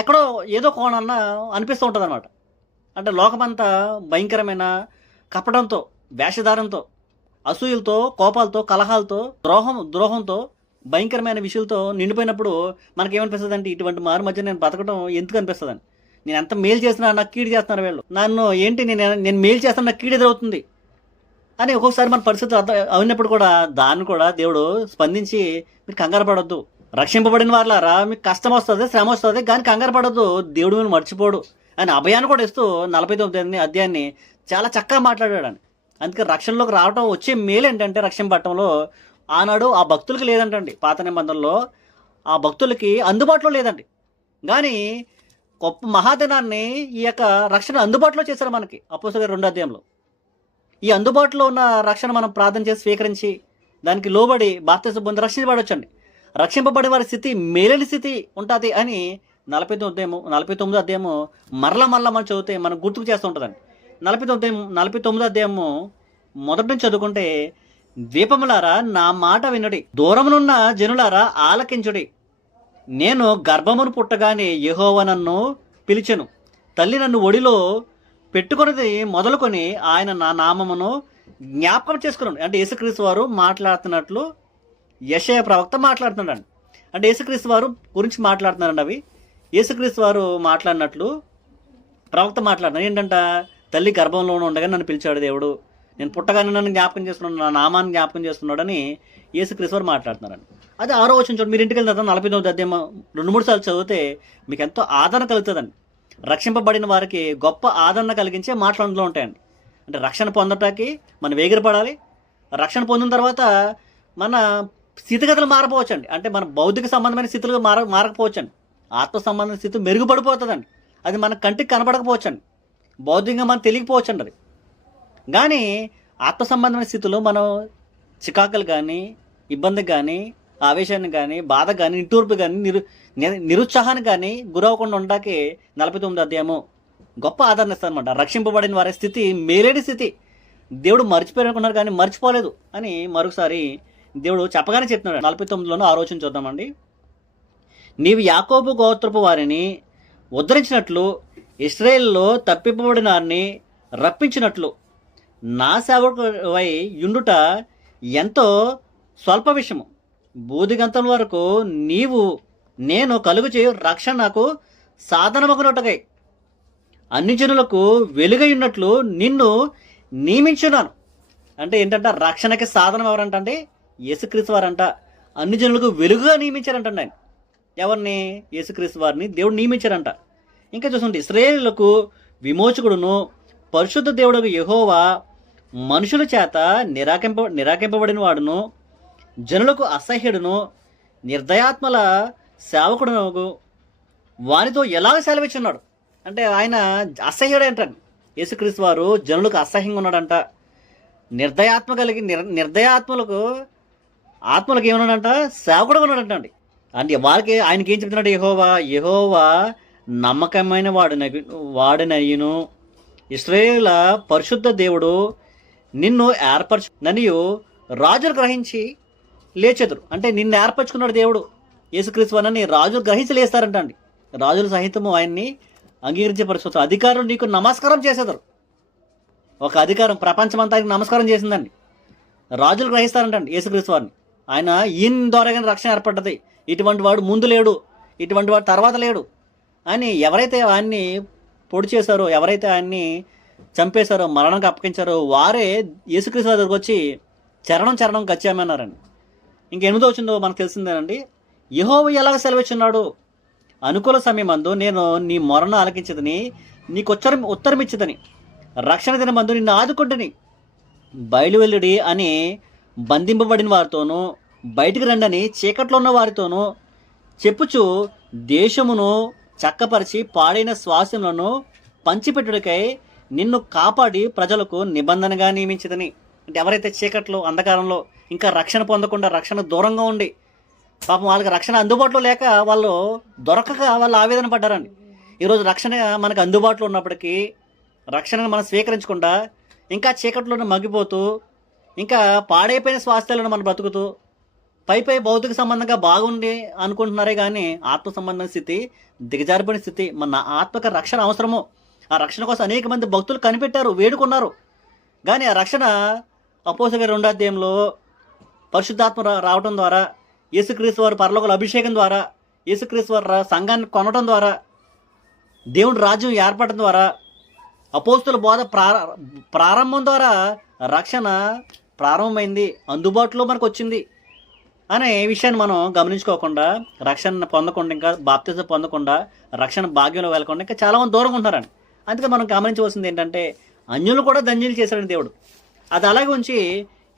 ఎక్కడో ఏదో కోణాన్న అనిపిస్తూ ఉంటుంది అనమాట. అంటే లోకమంతా భయంకరమైన కపటంతో, వేషధారంతో, అసూయలతో, కోపాలతో, కలహాలతో, ద్రోహంతో, భయంకరమైన విషయాలతో నిండిపోయినప్పుడు మనకేమనిపిస్తుంది అంటే, ఇటువంటి మారు మధ్య నేను బతకడం ఎందుకు అనిపిస్తుందని. నేను ఎంత మేలు చేసినా నాకు కీడు చేస్తున్నారు వీళ్ళు, నన్ను ఏంటి నేను మేలు చేస్తాను నాకు కీడు ఎదురవుతుంది అని ఒక్కొక్కసారి మన పరిస్థితి అయినప్పుడు కూడా దాన్ని కూడా దేవుడు స్పందించి, మీరు కంగారు పడొద్దు, రక్షింపబడిన వాళ్ళారా మీకు కష్టం వస్తుంది, శ్రమ వస్తుంది, కానీ కంగారు పడొద్దు, దేవుడు మీరు మర్చిపోడు అని అభయాన్ని కూడా ఇస్తూ 49 అధ్యాయాన్ని చాలా చక్కగా మాట్లాడాడు. అందుకే రక్షణలోకి రావటం వచ్చే మేలు ఏంటంటే, రక్షింపబడటంలో ఆనాడు ఆ భక్తులకి లేదంటండి. పాత నిబంధనలో ఆ భక్తులకి అందుబాటులో లేదండి. కానీ గొప్ప మహాదినాన్ని ఈ యొక్క రక్షణ అందుబాటులో చేశారు మనకి అపోస్తలుల 2వ అధ్యాయంలో. ఈ అందుబాటులో ఉన్న రక్షణ మనం ప్రార్థన చేసి స్వీకరించి దానికి లోబడి బాప్తిసం పొంది రక్షించబడవచ్చండి. రక్షింపబడే వారి స్థితి మేలని స్థితి ఉంటుంది అని 49 అధ్యాయము మరలా మనం చదివితే మనం గుర్తుకు చేస్తూ ఉంటుందండి. 49 అధ్యాయము మొదటి నుంచి చదువుకుంటే, ద్వీపములారా నా మాట వినుడి, దూరమునున్న జనులారా ఆలకించుడి. నేను గర్భమును పుట్టగానే యెహోవా నన్ను పిలిచెను, తల్లి నన్ను ఒడిలో పెట్టుకున్నది మొదలుకొని ఆయన నా నామమును జ్ఞాపకం చేసుకున్నాడు. అంటే యేసుక్రీస్తు వారు మాట్లాడుతున్నట్లు యెషయా ప్రవక్త మాట్లాడుతున్నాడు. అంటే యేసుక్రీస్తు వారు గురించి మాట్లాడుతున్నారండి. అవి యేసుక్రీస్తు వారు మాట్లాడినట్లు ప్రవక్త మాట్లాడుతున్నాడు. ఏంటంట, తల్లి గర్భంలోనూ ఉండగా నన్ను పిలిచాడు దేవుడు, నేను పుట్టగానే నన్ను జ్ఞాపకం చేస్తున్నాడు, నా నామాన్ని జ్ఞాపకం చేస్తున్నాడని యేసుక్రీస్తు వారు మాట్లాడుతున్నారండి. అది 6వ వచనం చూడండి. మీరు ఇంటికి వెళ్ళిన తర్వాత 49వ అధ్యాయం 2-3 సార్లు చదివితే మీకు ఎంతో ఆదరణ కలుగుతుందండి. రక్షింపబడిన వారికి గొప్ప ఆదరణ కలిగించే మాటలు అందులో ఉంటాయండి. అంటే రక్షణ పొందటానికి మనం వేగిరపడాలి. రక్షణ పొందిన తర్వాత మన స్థితిగతులు మారపోవచ్చండి. అంటే మన భౌతిక సంబంధమైన స్థితులు మారకపోవచ్చండి. ఆత్మ సంబంధమైన స్థితి మెరుగుపడిపోతుందండి. అది మన కంటికి కనపడకపోవచ్చండి, భౌతికంగా మనం తెలియకపోవచ్చండి. అది కానీ ఆత్మ సంబంధమైన స్థితిలో మనం చికాకులు కానీ, ఇబ్బందికి కానీ, ఆవేశాన్ని కానీ, బాధ కానీ, నిట్టూర్పు కానీ, నిరుత్సాహానికి కానీ గురవకుండా ఉండడానికి 49వ అధ్యాయము గొప్ప ఆదరణ ఇస్తుంది అనమాట. రక్షింపబడిన వారి స్థితి మేలేని స్థితి. దేవుడు మర్చిపోయారనుకున్నారు కానీ మర్చిపోలేదు అని మరొకసారి దేవుడు చెప్పగానే చెప్తున్నాడు. 49లోనూ 6వ వచనం చూద్దామండి. నీవు యాకోబు గోత్రపు వారిని ఉద్ధరించినట్లు ఇశ్రాయేలులో తప్పిపోబడిన వారిని రప్పించినట్లు నా సేవకుడవై యుండుట ఎంతో స్వల్ప విషయము. బూదిగంతం వరకు నేను కలుగు చేయు రక్షణ నాకు సాధనమగునట్టుగై అన్ని జనులకు వెలుగై ఉన్నట్లు నిన్ను నియమించున్నాను. అంటే ఏంటంటే రక్షణకి సాధనం ఎవరంటే యేసుక్రీస్తు వారంట. అన్ని జనులకు వెలుగుగా నియమించారంటండి ఆయన. ఎవరిని? యేసుక్రీస్తు వారిని దేవుడు నియమించారంట. ఇంకా చూస్తుంటే ఇశ్రాయేలులకు విమోచకుడును పరిశుద్ధ దేవుడు యెహోవా మనుషుల చేత నిరాకింపబడిన వాడును, జనులకు అసహ్యుడును, నిర్దయాత్మల సేవకుడును వారితో ఎలాగ సెలవిచ్చున్నాడు. అంటే ఆయన అసహ్యుడు అంటాడు. యేసుక్రీస్తు వారు జనులకు అసహ్యంగా ఉన్నాడంట. నిర్దయాత్మ కలిగి నిర్దయాత్మలకు ఆత్మలకు ఏమన్నాడంట? సేవకుడుగా ఉన్నాడంట అండి. అంటే వాళ్ళకి ఆయనకి ఏం చెప్తున్నాడు? యెహోవా నమ్మకమైన వాడినయ్యును ఇశ్రాయేలుల పరిశుద్ధ దేవుడు నిన్ను ఏర్పరచుననియు రాజులు గ్రహించి లేచెదురు. అంటే నిన్ను ఏర్పరచుకున్నాడు దేవుడు యేసుక్రీస్తు వారిని రాజులు గ్రహించి లేస్తారంట అండి. రాజుల సహితము ఆయన్ని అంగీకరించే పరిస్థితి. అధికారులు నీకు నమస్కారం చేసేదారు. ఒక అధికారం ప్రపంచమంతా నమస్కారం చేసిందండి. రాజులు గ్రహిస్తారంటండి యేసుక్రీస్తు వారిని. ఈయన ద్వారాగానే రక్షణ ఏర్పడ్డది. ఇటువంటి వాడు ముందు లేడు, ఇటువంటి వాడు తర్వాత లేడు అని ఎవరైతే ఆయన్ని పొడి చేశారో, ఎవరైతే ఆయన్ని చంపేశారో, మరణంకి అప్పగించారో వారే యేసుక్రీస్తు వారి దగ్గరకు వచ్చి చరణం గచ్చామన్నారండి. ఇంక 8వ వచ్చిందో మనకు తెలిసిందేనండి. యెహోవా ఎలాగ సెలవిచ్చున్నాడు? అనుకూల సమయమందు నేను నీ మొరను ఆలకించదని, నీకు ఉత్తరం ఇచ్చదని, రక్షణ దినమందు నిన్ను ఆదుకుంటుని, బయలువెల్లుడి అని బంధింపబడిన వారితోనూ, బయటికి రండని చీకట్లో ఉన్న వారితోనూ చెప్పుచు దేశమును చక్కపరిచి పాడైన స్వాస్యములను పంచిపెట్టుడికై నిన్ను కాపాడి ప్రజలకు నిబంధనగా నియమించదని. అంటే ఎవరైతే చీకట్లో, అంధకారంలో ఇంకా రక్షణ పొందకుండా, రక్షణ దూరంగా ఉండి పాపం వాళ్ళకి రక్షణ అందుబాటులో లేక వాళ్ళు దొరకక వాళ్ళు ఆవేదన పడ్డారండి. ఈరోజు రక్షణ మనకు అందుబాటులో ఉన్నప్పటికీ రక్షణను మనం స్వీకరించకుండా ఇంకా చీకట్లోనే మగ్గిపోతూ, ఇంకా పాడైపోయిన స్వాస్థ్యాలను మనం బ్రతుకుతూ, పై భౌతిక సంబంధంగా బాగుండి అనుకుంటున్నారే కానీ ఆత్మ సంబంధమైన స్థితి దిగజారిపోయిన స్థితి. మన ఆత్మక రక్షణ అవసరము. ఆ రక్షణ కోసం అనేక మంది భక్తులు కనిపెట్టారు, వేడుకున్నారు. కానీ ఆ రక్షణ అపోస్తలుల 2వ అధ్యాయంలో పరిశుద్ధాత్మ రావటం ద్వారా, యేసుక్రీస్తు వారి పరలోకల అభిషేకం ద్వారా, యేసుక్రీస్తు వారి సంఘాన్ని కొనటం ద్వారా, దేవుని రాజ్యం ఏర్పడటం ద్వారా, అపోస్తల బోధ ప్రారంభం ద్వారా రక్షణ ప్రారంభమైంది, అందుబాటులో మనకు వచ్చింది అనే విషయాన్ని మనం గమనించుకోకుండా, రక్షణ పొందకుండా, ఇంకా బాప్తిజం పొందకుండా, రక్షణ భాగ్యంలో వెళ్ళకుండా ఇంకా చాలామంది దూరంగా ఉంటారండి. అందుకే మనం గమనించవలసింది ఏంటంటే అన్యులు కూడా ధన్యులు చేశాడని దేవుడు. అది అలాగే ఉంచి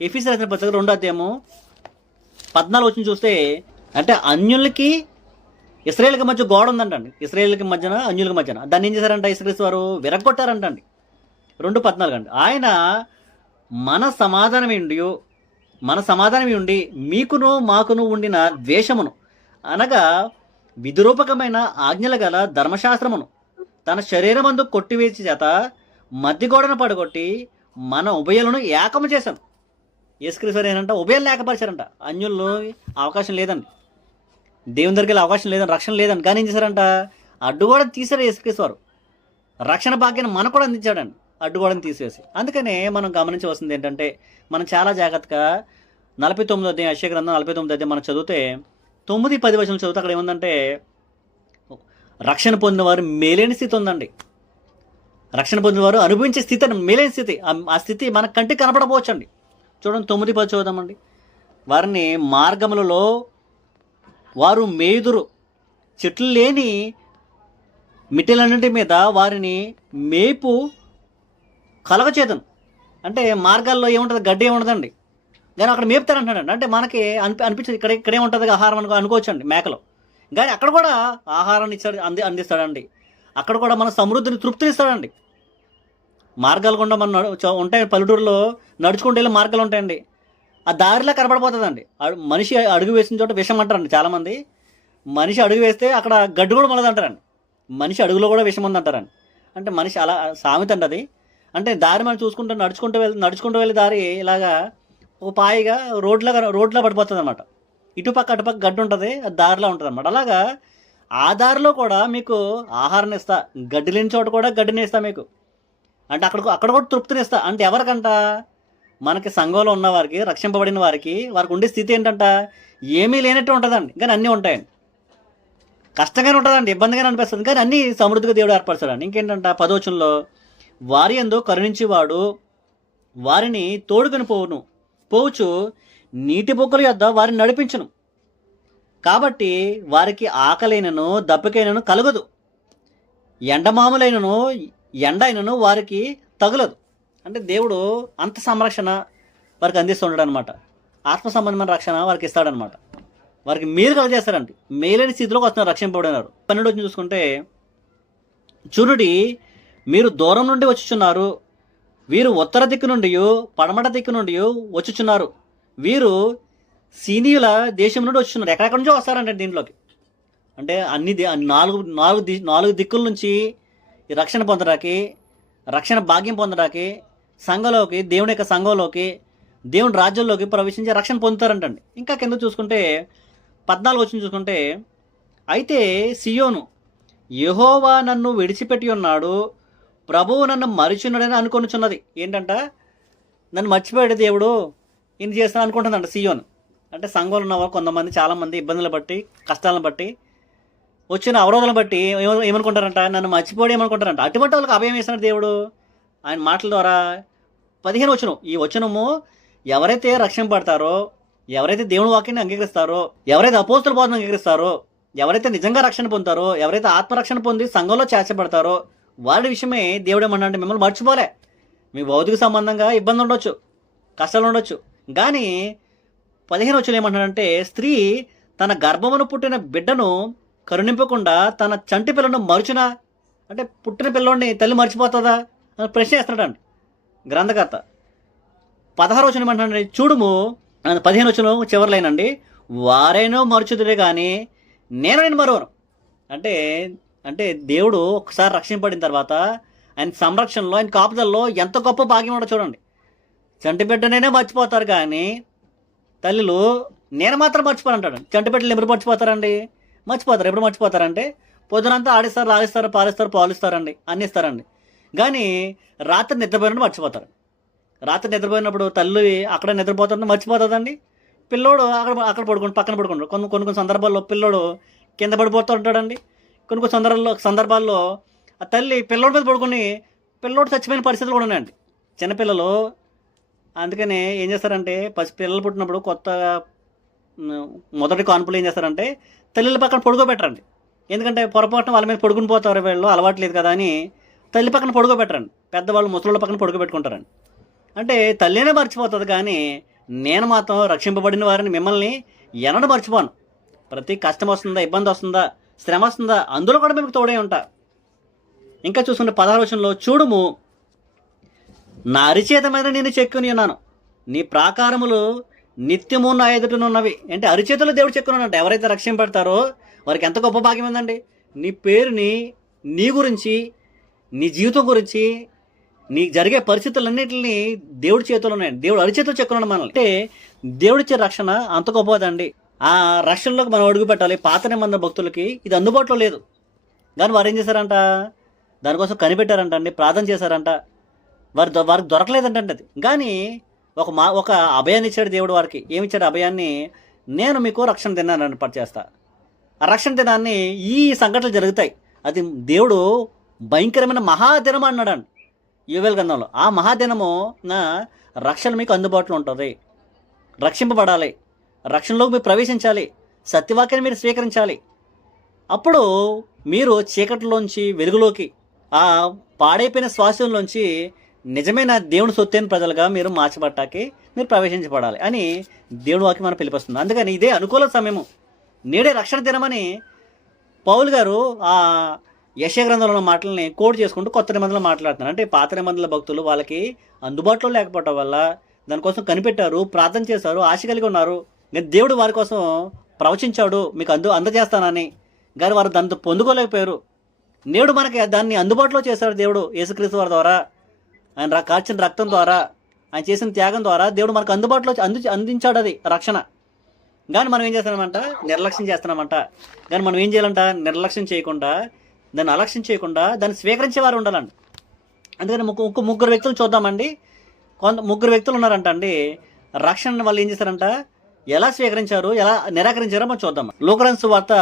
ఎఫెసీయులకు రాసిన పత్రిక 2వ అధ్యాయము 14 వచ్చి చూస్తే, అంటే అన్యులకి ఇశ్రాయేలుకి మధ్య గోడ ఉందంటండి. ఇశ్రాయేలుకి మధ్యన అన్యులకి మధ్యన దాన్ని ఏం చేశారంట? యేసుక్రీస్తు వారు విరగొట్టారంటండి. 2:14 అండి. ఆయన మన సమాధానమే ఉండి మీకును మాకును ఉండిన ద్వేషమును అనగా విధిరూపకమైన ఆజ్ఞల గల ధర్మశాస్త్రమును తన శరీరమందు కొట్టివేసి చేత మధ్యగోడను పడగొట్టి మన ఉభయలను ఏకము చేశాను. యేసుక్రీస్తు వారు ఏంటంటే ఉభయాలను ఏకపరిచారంట. అన్యుల్లో అవకాశం లేదండి, దేవుని దగ్గరికి వెళ్ళే అవకాశం లేదండి, రక్షణ లేదండి. కానీ ఏం చేశారంట? అడ్డుగోడను తీశారు యేసుక్రీస్తు వారు. రక్షణ భాగ్యాన్ని మనకు కూడా అందించాడండి అడ్డుగోడను తీసేసి. అందుకనే మనం గమనించవలసింది ఏంటంటే మనం చాలా జాగ్రత్తగా 49వ అధ్యాయం, యెషయా గ్రంథం 49వ అధ్యాయం మనం చదివితే 9-10 వచనం చదివితే అక్కడ ఏముందంటే రక్షణ పొందిన వారు మేలేని స్థితి ఉందండి. రక్షణ పొందిన వారు అనుభవించే స్థితి అని, మేలైన స్థితి. ఆ స్థితి మన కంటికి కనపడపోవచ్చండి. చూడండి 9 చూద్దామండి. వారిని మార్గములలో వారు మేయుదురు, చెట్లు లేని మిట్టెలన్నింటి మీద వారిని మేపు కలగచేతను. అంటే మార్గాల్లో ఏముంటుంది, గడ్డి ఏముండదండి, కానీ అక్కడ మేపుతారంటున్నాడు. అంటే మనకి అనిపించదు ఇక్కడే ఉంటుంది ఆహారం అనుకోవచ్చండి మేకలు, కానీ అక్కడ కూడా ఆహారాన్ని ఇస్తాడు, అందిస్తాడండి. అక్కడ కూడా మన సమృద్ధిని, తృప్తినిస్తాడండి. మార్గాలు గుండా మనం ఉంటాయి, పల్లెటూరులో నడుచుకుంటూ వెళ్ళే మార్గాలు ఉంటాయండి. ఆ దారిలో కనబడిపోతుందండి. మనిషి అడుగు వేసిన చోట విషం అంటారండి చాలామంది. మనిషి అడుగు వేస్తే అక్కడ గడ్డు కూడా మొలదంటారండి. మనిషి అడుగులో కూడా విషం ఉందంటారండి. అంటే మనిషి అలా సామెత అండి అది. అంటే దారి మనం చూసుకుంటూ నడుచుకుంటూ వెళ్ళే దారి ఇలాగా ఒక పాయిగా రోడ్లో పడిపోతుంది అనమాట. అటుపక్క గడ్డి ఉంటుంది, అది దారిలో ఉంటుంది అనమాట. అలాగా ఆ దారిలో కూడా మీకు ఆహారాన్ని ఇస్తా, గడ్డి లేని చోట కూడా గడ్డిని ఇస్తా మీకు. అంటే అక్కడ కూడా తృప్తినిస్తా. అంటే ఎవరికంట? మనకి సంఘంలో ఉన్న వారికి, రక్షింపబడిన వారికి ఉండే స్థితి ఏంటంట? ఏమీ లేనట్టు ఉంటుందండి, కానీ అన్నీ ఉంటాయండి. కష్టంగానే ఉంటుందండి, ఇబ్బందిగానే అనిపిస్తుంది, కానీ అన్నీ సమృద్ధిగా దేవుడు ఏర్పరచాడండి. ఇంకేంటంట 10 వారి యందు కరుణించేవాడు వారిని తోడుకొని పోవచ్చు, నీటి బొక్కల యొద్ద వారిని నడిపించును. కాబట్టి వారికి ఆకలైనను దప్పికైనను కలగదు, ఎండమాములైనను ఎండైనను వారికి తగులదు. అంటే దేవుడు అంత సంరక్షణ వారికి అందిస్తుంటాడు అనమాట. ఆత్మ సంబంధమైన రక్షణ వారికి ఇస్తాడనమాట. వారికి మేలు కలగజేస్తారండి. మేలైన స్థితిలోకి వస్తున్నారు, రక్షింపబడినారు. 12 చూసుకుంటే, చూనుడి మీరు దూరం నుండి వచ్చుచున్నారు, వీరు ఉత్తర దిక్కు నుండి పడమట దిక్కు నుండి వచ్చుచున్నారు, వీరు సీనియుల దేశం నుండి వచ్చుచున్నారు. ఎక్కడెక్కడి నుంచో వస్తారంటే దీంట్లోకి. అంటే అన్ని నాలుగు దిక్కుల నుంచి ఈ రక్షణ పొందడానికి, రక్షణ భాగ్యం పొందడానికి, సంఘంలోకి, దేవుని యొక్క సంఘంలోకి, దేవుని రాజ్యంలోకి ప్రవేశించి రక్షణ పొందుతారంటండి. ఇంకా కింద చూసుకుంటే 14 చూసుకుంటే, అయితే సియోను యెహోవా నన్ను విడిచిపెట్టి ఉన్నాడు, ప్రభువు నన్ను మరిచున్నాడని అనుకొనుచున్నది. ఏంటంట? నన్ను మర్చిపోయాడు దేవుడు, ఇన్ని చేస్తాను అనుకుంటుందంట సియోను. అంటే సంఘంలో ఉన్నవారు కొంతమంది, చాలామంది ఇబ్బందులు బట్టి, కష్టాలను బట్టి, వచ్చిన అవరోధాలను బట్టి ఏమనుకుంటారంట? నన్ను మర్చిపోయాడు ఏమనుకుంటారంట. అటువంటి వాళ్ళకి అభయం వేస్తున్నాడు దేవుడు ఆయన మాటల ద్వారా. 15 ఈ వచనము ఎవరైతే రక్షింపబడతారో, ఎవరైతే దేవుని వాక్యాన్ని అంగీకరిస్తారో, ఎవరైతే అపోస్తుల బోధన అంగీకరిస్తారో, ఎవరైతే నిజంగా రక్షణ పొందుతారో, ఎవరైతే ఆత్మరక్షణ పొంది సంఘంలో చేర్చబడతారో వారి విషయమే దేవుడు ఏమన్నాడంటే, మిమ్మల్ని మర్చిపోలే. మీ భౌతిక సంబంధంగా ఇబ్బంది ఉండొచ్చు, కష్టాలు ఉండొచ్చు, కానీ 15 ఏమంటున్నాడంటే, స్త్రీ తన గర్భమును పుట్టిన బిడ్డను కరుణింపకుండా తన చంటి పిల్లను మరుచునా? అంటే పుట్టిన పిల్లోడిని తల్లి మర్చిపోతుందా అని ప్రశ్న వేస్తున్నాడండి గ్రంథకర్త. 16 ఏమంటున్నాడు? చూడుము, 15 చివరిలైనండి, వారైనా మరుచుదురే కానీ నేను మరువను. అంటే దేవుడు ఒకసారి రక్షింపడిన తర్వాత ఆయన సంరక్షణలో, ఆయన కాపుదల్లో ఎంత గొప్ప భాగ్యం ఉండో చూడండి. చంటి బిడ్డనైనా మర్చిపోతారు కానీ తల్లులు నేను మాత్రం మర్చిపోను అంటాడు. చంటి బిడ్డలు ఎప్పుడు మర్చిపోతారండి? మర్చిపోతారు. ఎప్పుడు మర్చిపోతారంటే పొద్దునంతా ఆడిస్తారు, లాగిస్తారు, పాలిస్తారండి, అన్నీ ఇస్తారండి. కానీ రాత్రి నిద్రపోయినప్పుడు మర్చిపోతారు. రాత్రి నిద్రపోయినప్పుడు తల్లి అక్కడ నిద్రపోతుంటే మర్చిపోతుందండి. పిల్లోడు అక్కడ పక్కన పడుకుంటాడు. కొన్ని సందర్భాల్లో పిల్లోడు కింద పడిపోతూ ఉంటాడండి. కొన్ని సందర్భాల్లో ఆ తల్లి పిల్లోడి మీద పడుకుని పిల్లోడు చచ్చిపోయిన పరిస్థితులు కూడా ఉన్నాయండి చిన్నపిల్లలు. అందుకని ఏం చేస్తారంటే, పిల్లలు పుట్టినప్పుడు కొత్తగా మొదటి కాన్పులు ఏం చేస్తారంటే తల్లిల పక్కన పడుకోబెట్టరండి. ఎందుకంటే పొరపాటున వాళ్ళ మీద పడుకుని పోతారు, వీళ్ళు అలవాటు లేదు కదా అని తల్లి పక్కన పడుకోబెట్టరండి. పెద్దవాళ్ళు ముసలోళ్ళ పక్కన పడుకోబెట్టుకుంటారండి. అంటే తల్లినే మర్చిపోతుంది కానీ నేను మాత్రం రక్షింపబడిన వారిని, మిమ్మల్ని ఎన్నడూ మర్చిపోను. ప్రతి కష్టం వస్తుందా, ఇబ్బంది వస్తుందా, శ్రమ వస్తుందా, అందులో కూడా మీకు తోడే ఉంటా. ఇంకా చూసుకుంటే 16 చూడుము, నా అరిచేత మీద నేను చెక్కుని ఉన్నాను, నీ ప్రాకారములు నిత్యము నా ఎదుటనున్నవి. అంటే అరిచేతులు దేవుడు చెక్కున్నాడంట. ఎవరైతే రక్షింపడతారో వారికి ఎంత గొప్ప భాగ్యం ఉందండి. నీ పేరుని, నీ గురించి, నీ జీవితం గురించి, నీకు జరిగే పరిస్థితులన్నింటినీ దేవుడి చేతులు ఉన్నాయండి. దేవుడు అరిచేతులు చెక్కున్నాడు మనల్ని. అంటే దేవుడిచ్చే రక్షణ అంత గొప్పదండి. ఆ రక్షణలోకి మనం అడుగు పెట్టాలి. పాత నిబంధన భక్తులకి ఇది అందుబాటులో లేదు, కానీ వారు ఏం చేశారంట? దానికోసం కనిపెట్టారంట అండి, ప్రార్థన చేశారంట. వారికి దొరకలేదంటే అది. కానీ ఒక అభయాన్ని ఇచ్చాడు దేవుడు వారికి. ఏమిచ్చాడు అభయాన్ని? నేను మీకు రక్షణ దినాన్ని ఏర్పాటు చేస్తా. ఆ రక్షణ దినాన్ని ఈ సంఘటనలు జరుగుతాయి. అది దేవుడు భయంకరమైన మహాదినం అన్నాడండి యోవేలు గ్రంథంలో. ఆ మహాదినము నా రక్షణ మీకు అందుబాటులో ఉంటుంది. రక్షింపబడాలి, రక్షణలోకి మీరు ప్రవేశించాలి, సత్యవాక్యాన్ని మీరు స్వీకరించాలి. అప్పుడు మీరు చీకటిలోంచి వెలుగులోకి, ఆ పాడైపోయిన శ్వాసంలోంచి నిజమైన దేవుని సొత్తైన ప్రజలుగా మీరు మార్చబట్టాకి మీరు ప్రవేశించబడాలి అని దేవుని వాక్యం మనం పిలిపిస్తుంది. అందుకని ఇదే అనుకూల సమయము, నేడే రక్షణ దినమని పౌలు గారు ఆ యెషయా గ్రంథంలో ఉన్న మాటల్ని కోడ్ చేసుకుంటూ కొత్త నిబంధనలో మాట్లాడుతున్నారు. అంటే పాత నిబంధనల భక్తులు వాళ్ళకి అందుబాటులో లేకపోవటం వల్ల దానికోసం కనిపెట్టారు, ప్రార్థన చేశారు, ఆశ కలిగి ఉన్నారు. దేవుడు వారి కోసం ప్రవచించాడు, మీకు అందజేస్తానని. కానీ వారు దాంతో పొందుకోలేకపోయారు. నేడు మనకి దాన్ని అందుబాటులో చేశాడు దేవుడు యేసుక్రీస్తు వారి ద్వారా. ఆయన కార్చిన రక్తం ద్వారా, ఆయన చేసిన త్యాగం ద్వారా దేవుడు మనకు అందుబాటులో అందించాడు అది రక్షణ. కానీ మనం ఏం చేస్తున్నామంట? నిర్లక్ష్యం చేస్తున్నామంట. కానీ మనం ఏం చేయాలంట? నిర్లక్ష్యం చేయకుండా, దాన్ని అలక్ష్యం చేయకుండా దాన్ని స్వీకరించేవారు ఉండాలండి. అందుకని ముగ్గురు వ్యక్తులు చూద్దామండి. ముగ్గురు వ్యక్తులు ఉన్నారంట అండి. రక్షణ వాళ్ళు ఏం చేశారంట, ఎలా స్వీకరించారు, ఎలా నిరాకరించారో మనం చూద్దాం. లూకాసు సువార్త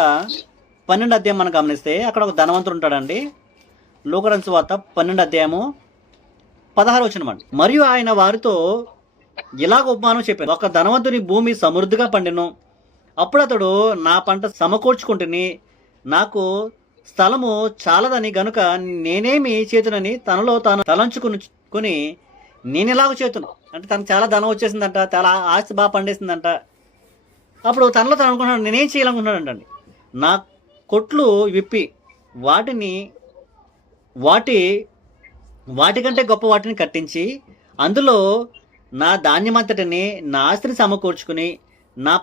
12 అధ్యాయం మనం గమనిస్తే అక్కడ ఒక ధనవంతుడు ఉంటాడండి. లూకాసు సువార్త 12 అధ్యాయము 16 వచనం అండి. మరియు ఆయన వారితో ఇలాగ ఉపమానం చెప్పారు. ఒక ధనవంతుని భూమి సమృద్ధిగా పండెను. అప్పుడు అతడు, నా పంట సమకూర్చుకుంటుని నాకు స్థలము చాలదని గనుక నేనేమి చేతునని తనలో తాను తలంచుకుని నేను ఇలాగ చేతును. అంటే తనకు చాలా ధనం వచ్చేసిందంట, చాలా ఆస్తి బాగా పండేసిందంట. అప్పుడు తనలో తను అనుకుంటున్నాడు, నేనేం చేయాలనుకుంటున్నాడంటండి, నా కొట్లు విప్పి వాటికంటే గొప్ప వాటిని కట్టించి అందులో నా ధాన్యమంతటిని, నా ఆస్తిని సమకూర్చుకుని, నా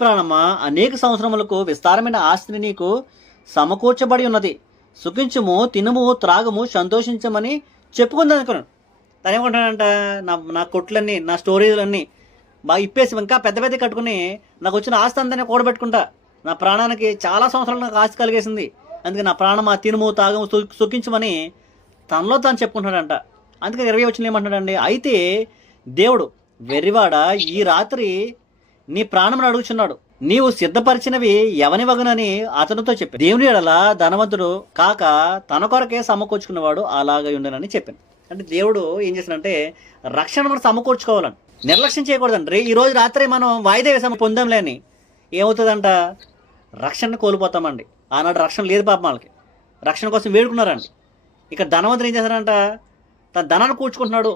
ప్రాణమా అనేక సంవత్సరములకు విస్తారమైన ఆస్తిని నీకు సమకూర్చబడి ఉన్నది, సుఖించుము, తినుము, త్రాగము, సంతోషించమని చెప్పుకుంది అనుకున్నాను. తను ఏమంటాడంట, నా కొట్లన్నీ, నా స్టోరేజ్లన్నీ బాగా ఇప్పేసి ఇంకా పెద్ద పెద్ద కట్టుకుని నాకు వచ్చిన ఆస్తి అంతా కూడబెట్టుకుంటా. నా ప్రాణానికి చాలా సంవత్సరాలు నాకు ఆస్తి కలిగేసింది, అందుకే నా ప్రాణమా, తినుము, తాగము, సుఖించమని తనలో తాను చెప్పుకుంటున్నాడంట. అందుకే 20 వచనం ఏమంటున్నాడండి, అయితే దేవుడు, వెర్రివాడ, ఈ రాత్రి నీ ప్రాణమును అడుగుచున్నాడు, నీవు సిద్ధపరిచినవి ఎవని వగునని అతనితో చెప్పి, దేవుని ఎడల ధనవంతుడు కాక తన కొరకే సమకూర్చుకున్నవాడు అలాగే ఉండనని చెప్పాను. అంటే దేవుడు ఏం చేశాడంటే రక్షణ మనం సమకూర్చుకోవాలని, నిర్లక్ష్యం చేయకూడదండి. ఈ రోజు రాత్రి మనం వాయిదా వేసాము పొందాంలే అని ఏమవుతుందంట, రక్షణ కోల్పోతామండి. ఆనాడు రక్షణ లేదు పాపం వాళ్ళకి, రక్షణ కోసం వేడుకున్నారండి. ఇక ధనవంతుడు ఏం చేశాడంట, తన ధనాన్ని కూర్చుకుంటున్నాడు,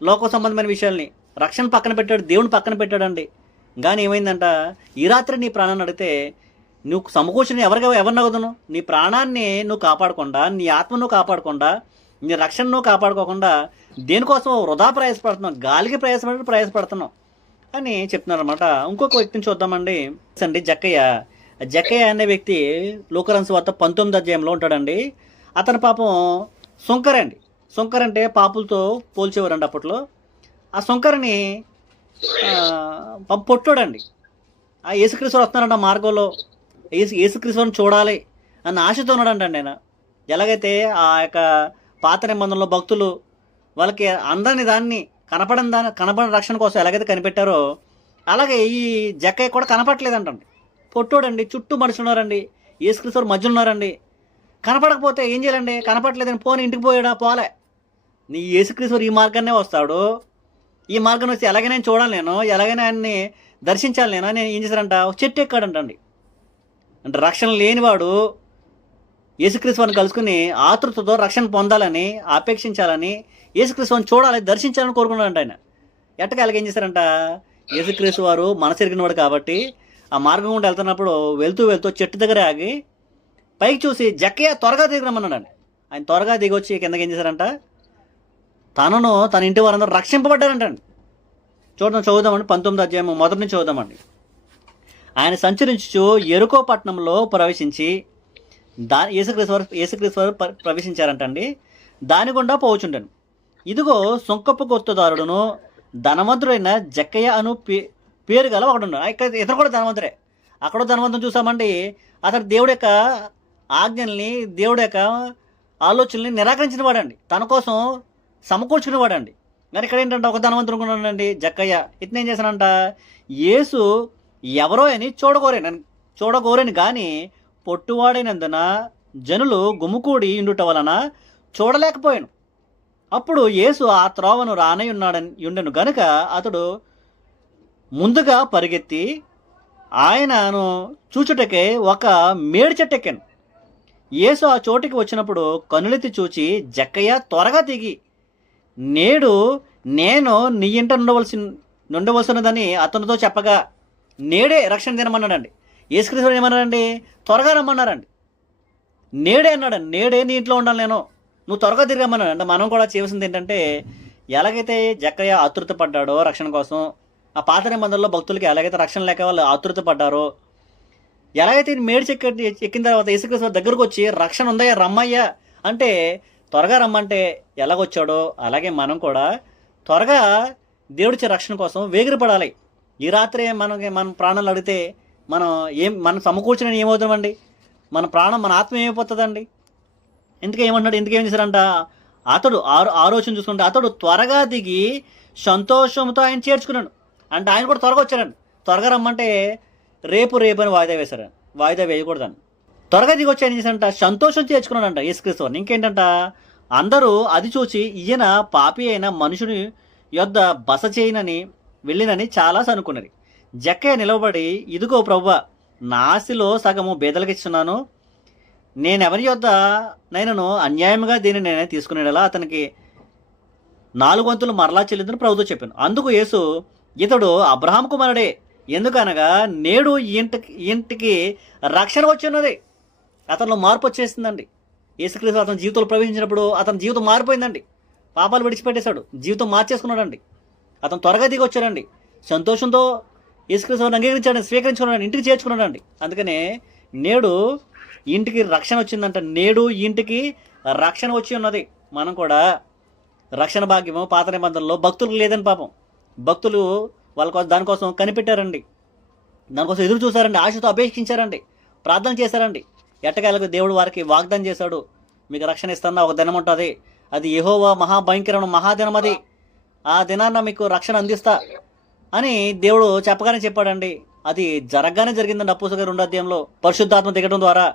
లోక సంబంధమైన విషయాల్ని. రక్షణ పక్కన పెట్టాడు, దేవుని పక్కన పెట్టాడండి. కానీ ఏమైందంట, ఈ రాత్రి నీ ప్రాణాన్ని అడిగితే నువ్వు సమకూర్చుని ఎవరిని అడుగుతాను? నీ ప్రాణాన్ని నువ్వు కాపాడకుండా, నీ ఆత్మను కాపాడకుండా, నీ రక్షణను కాపాడుకోకుండా దేనికోసం వృధా ప్రయాసపడుతున్నావు, గాలికి ప్రయాసపడుతున్నావు అని చెప్తున్నారు అనమాట. ఇంకొక వ్యక్తిని చూద్దామండి. జక్కయ్య అనే వ్యక్తి లూకాసు సువార్త 19 అధ్యాయంలో ఉంటాడండి. అతని పాపం సుంకరండి. సుంకర్ అంటే పాపులతో పోల్చేవారండి అప్పట్లో. ఆ సుంకరని పొట్టోడండి. ఆ యేసుక్రీస్తు వస్తున్నారంట మార్గంలో, యేసుక్రీస్తుని చూడాలి అన్న ఆశతో ఉన్నాడంట ఆయన. ఎలాగైతే ఆ యొక్క పాత నిబంధనలో భక్తులు వాళ్ళకి అందని దాన్ని కనపడని రక్షణ కోసం ఎలాగైతే కనిపెట్టారో అలాగే ఈ జక్కయ్య కూడా కనపడలేదంటండి. పొట్టోడండి, చుట్టూ మనుషులు ఉన్నారండి, యేసుక్రీస్తు మధ్య ఉన్నారండి. కనపడకపోతే ఏం చేయాలండి? కనపడలేదని పోనీ ఇంటికి పోలే. నీ యేసుక్రీస్తు ఈ మార్గాన్నే వస్తాడు, ఈ మార్గం వస్తే ఎలాగైనా నేను చూడాలి, నేను ఎలాగైనా ఆయన్ని దర్శించాలి, నేను ఏం చేశారంట, చెట్టు ఎక్కాడంటండి. అంటే రక్షణ లేనివాడు యేసుక్రీస్తుని కలుసుకుని ఆతృతతో రక్షణ పొందాలని, ఆపేక్షించాలని, యేసుక్రీస్తుని చూడాలి, దర్శించాలని కోరుకున్నాడంట ఆయన. ఎట్టగా అలాగేం చేశారంట, యేసుక్రీస్తు వారు మనసెరిగినవాడు కాబట్టి ఆ మార్గం గుండా వెళ్తున్నప్పుడు వెళ్తూ చెట్టు దగ్గర ఆగి పైకి చూసి, జక్కయ్య త్వరగా దిగరమన్నాడండి. ఆయన త్వరగా దిగొచ్చి కిందకి ఏం చేశారంట, తనను తన ఇంటి వారందరూ రక్షింపబడ్డారంటండి. చదువుదామండి 19 అధ్యాయం మొదటి నుంచి చదువుదామండి. ఆయన సంచరించు ఎరుకో పట్టణంలో ప్రవేశించి యేసుక్రీస్తు వారు ప్రవేశించారంటండి. దాని గుండా పోవచుండను. ఇదిగో సుంకపు గుర్తుదారుడును ధనవంతుడైన జక్కయ్య అను పేరు గల ఒకడున్నాడు. ఇక్కడ ఇతను కూడా ధనవంతుడే. అక్కడ ధనవంతుని చూసామండి. అతడు దేవుడి యొక్క ఆజ్ఞల్ని, దేవుడి యొక్క ఆలోచనల్ని నిరాకరించిన వాడండి, తన కోసం సమకూర్చుకునేవాడండి. కానీ ఇక్కడ ఏంటంటే ఒక ధనవంతుడు ఉన్నాడండి జక్కయ్య. ఇతను ఏం చేశానంట, యేసు ఎవరో అని చూడగోరని కానీ పొట్టువాడైనందున జనులు గుమ్ముకూడి ఉండుట వలన చూడలేకపోయాను. అప్పుడు యేసు ఆ త్రోవను రానయుండెను గనుక అతడు ముందుగా పరిగెత్తి ఆయనను చూచుటకే ఒక మేడి చెట్టు ఎక్కాను. యేసు ఆ చోటికి వచ్చినప్పుడు కనులెత్తి చూచి, జక్కయ్య, త్వరగా దిగి నేడు నేను నీ ఇంట నుండవలసినదని అతనితో చెప్పగా, నేడే రక్షణ దినమన్నాడండి. యేసుక్రీస్తు ఏమన్నాడండి? త్వరగా రమ్మన్నారండి. నేడే అన్నాడండి. నేడే నీ ఇంట్లో ఉండాలి నేను, నువ్వు త్వరగా తిరిగమ్మన్నాడు. అంటే మనం కూడా చేయవలసింది ఏంటంటే, ఎలాగైతే జక్కయ్య ఆతృత పడ్డాడో రక్షణ కోసం, ఆ పాత నిబంధనలో భక్తులకి ఎలాగైతే రక్షణ లేక వాళ్ళు ఆతృత పడ్డారో, ఎలాగైతే మేడి ఎక్కిన తర్వాత యేసుక్రీస్తు దగ్గరకు వచ్చి రక్షణ ఉందయ్యా రమ్మయ్యా అంటే త్వరగా రమ్మంటే ఎలాగొచ్చాడో, అలాగే మనం కూడా త్వరగా దేవుడిచ్చే రక్షణ కోసం వేగిరపడాలి. ఈ రాత్రే మన ప్రాణాలు అడిగితే మనం సమకూర్చిన ఏమవుతామండి? మన ప్రాణం, మన ఆత్మ ఏమైపోతుందండి? ఎందుకేం చేశారంట? అతడు ఆలోచన చూసుకుంటే అతడు త్వరగా దిగి సంతోషంతో ఆయన చేర్చుకున్నాడు. అంటే ఆయన కూడా త్వరగా వచ్చారండి. త్వరగా రమ్మంటే రేపు అని వాయిదా వేశారండి. వాయిదా వేయకూడదండి. త్వరగా దిగి వచ్చి ఆయన చేశారంట, సంతోషం చేర్చుకున్నాడంట యేసుక్రీస్తు. ఇంకేంటంట, అందరూ అది చూసి ఈయన పాపి అయిన మనుషుని యొద్ద బస చేయనని వెళ్ళినని చాలా అనుకున్నది. జక్కయ్య నిలవబడి, ఇదిగో ప్రభువా, నా ఆస్తిలో సగము బేదలకిస్తున్నాను. నేనెవరి యొద్ద నైనను అన్యాయంగా దీన్ని నేనే తీసుకునేలా అతనికి 4 వంతులు మరలా చెల్లిందని ప్రభుతో చెప్పాను. అందుకు యేసు, ఇతడు అబ్రహాం కుమారుడే, ఎందుకనగా నేడు ఇంటికి రక్షణ వచ్చిన్నది. అతనిలో మార్పు వచ్చేసిందండి. యేసుక్రీస్తు అతని జీవితంలో ప్రవేశించినప్పుడు అతని జీవితం మారిపోయిందండి. పాపాలు విడిచిపెట్టేశాడు, జీవితం మార్చేసుకున్నాడండి. అతను త్వరగా దిగి వచ్చాడండి. సంతోషంతో యేసుక్రీస్తుని అంగీకరించాడు, స్వీకరించుకున్నాడు, ఇంటికి చేర్చుకున్నాడండి. అందుకనే నేడు ఇంటికి రక్షణ వచ్చిందంట. నేడు ఇంటికి రక్షణ వచ్చి ఉన్నది. మనం కూడా రక్షణ భాగ్యము పాత నిబంధనలో భక్తులకు లేదని పాపం. భక్తులు దానికోసం కనిపెట్టారండి, దానికోసం ఎదురు చూశారండి, ఆశతో అపేక్షించారండి, ప్రార్థన చేశారండి. ఎట్టకేలకు దేవుడు వారికి వాగ్దానం చేశాడు, మీకు రక్షణ ఇస్తున్నా ఒక దినం ఉంటుంది, అది యెహోవా మహాభయంకరమైన మహాదినం, అది ఆ దినాన్న మీకు రక్షణ అందిస్తా అని దేవుడు చెప్పగానే చెప్పాడండి. అది జరగగానే జరిగిందండి. అపోస్తలుల 2వ అధ్యాయంలో పరిశుద్ధాత్మ దిగడం ద్వారా,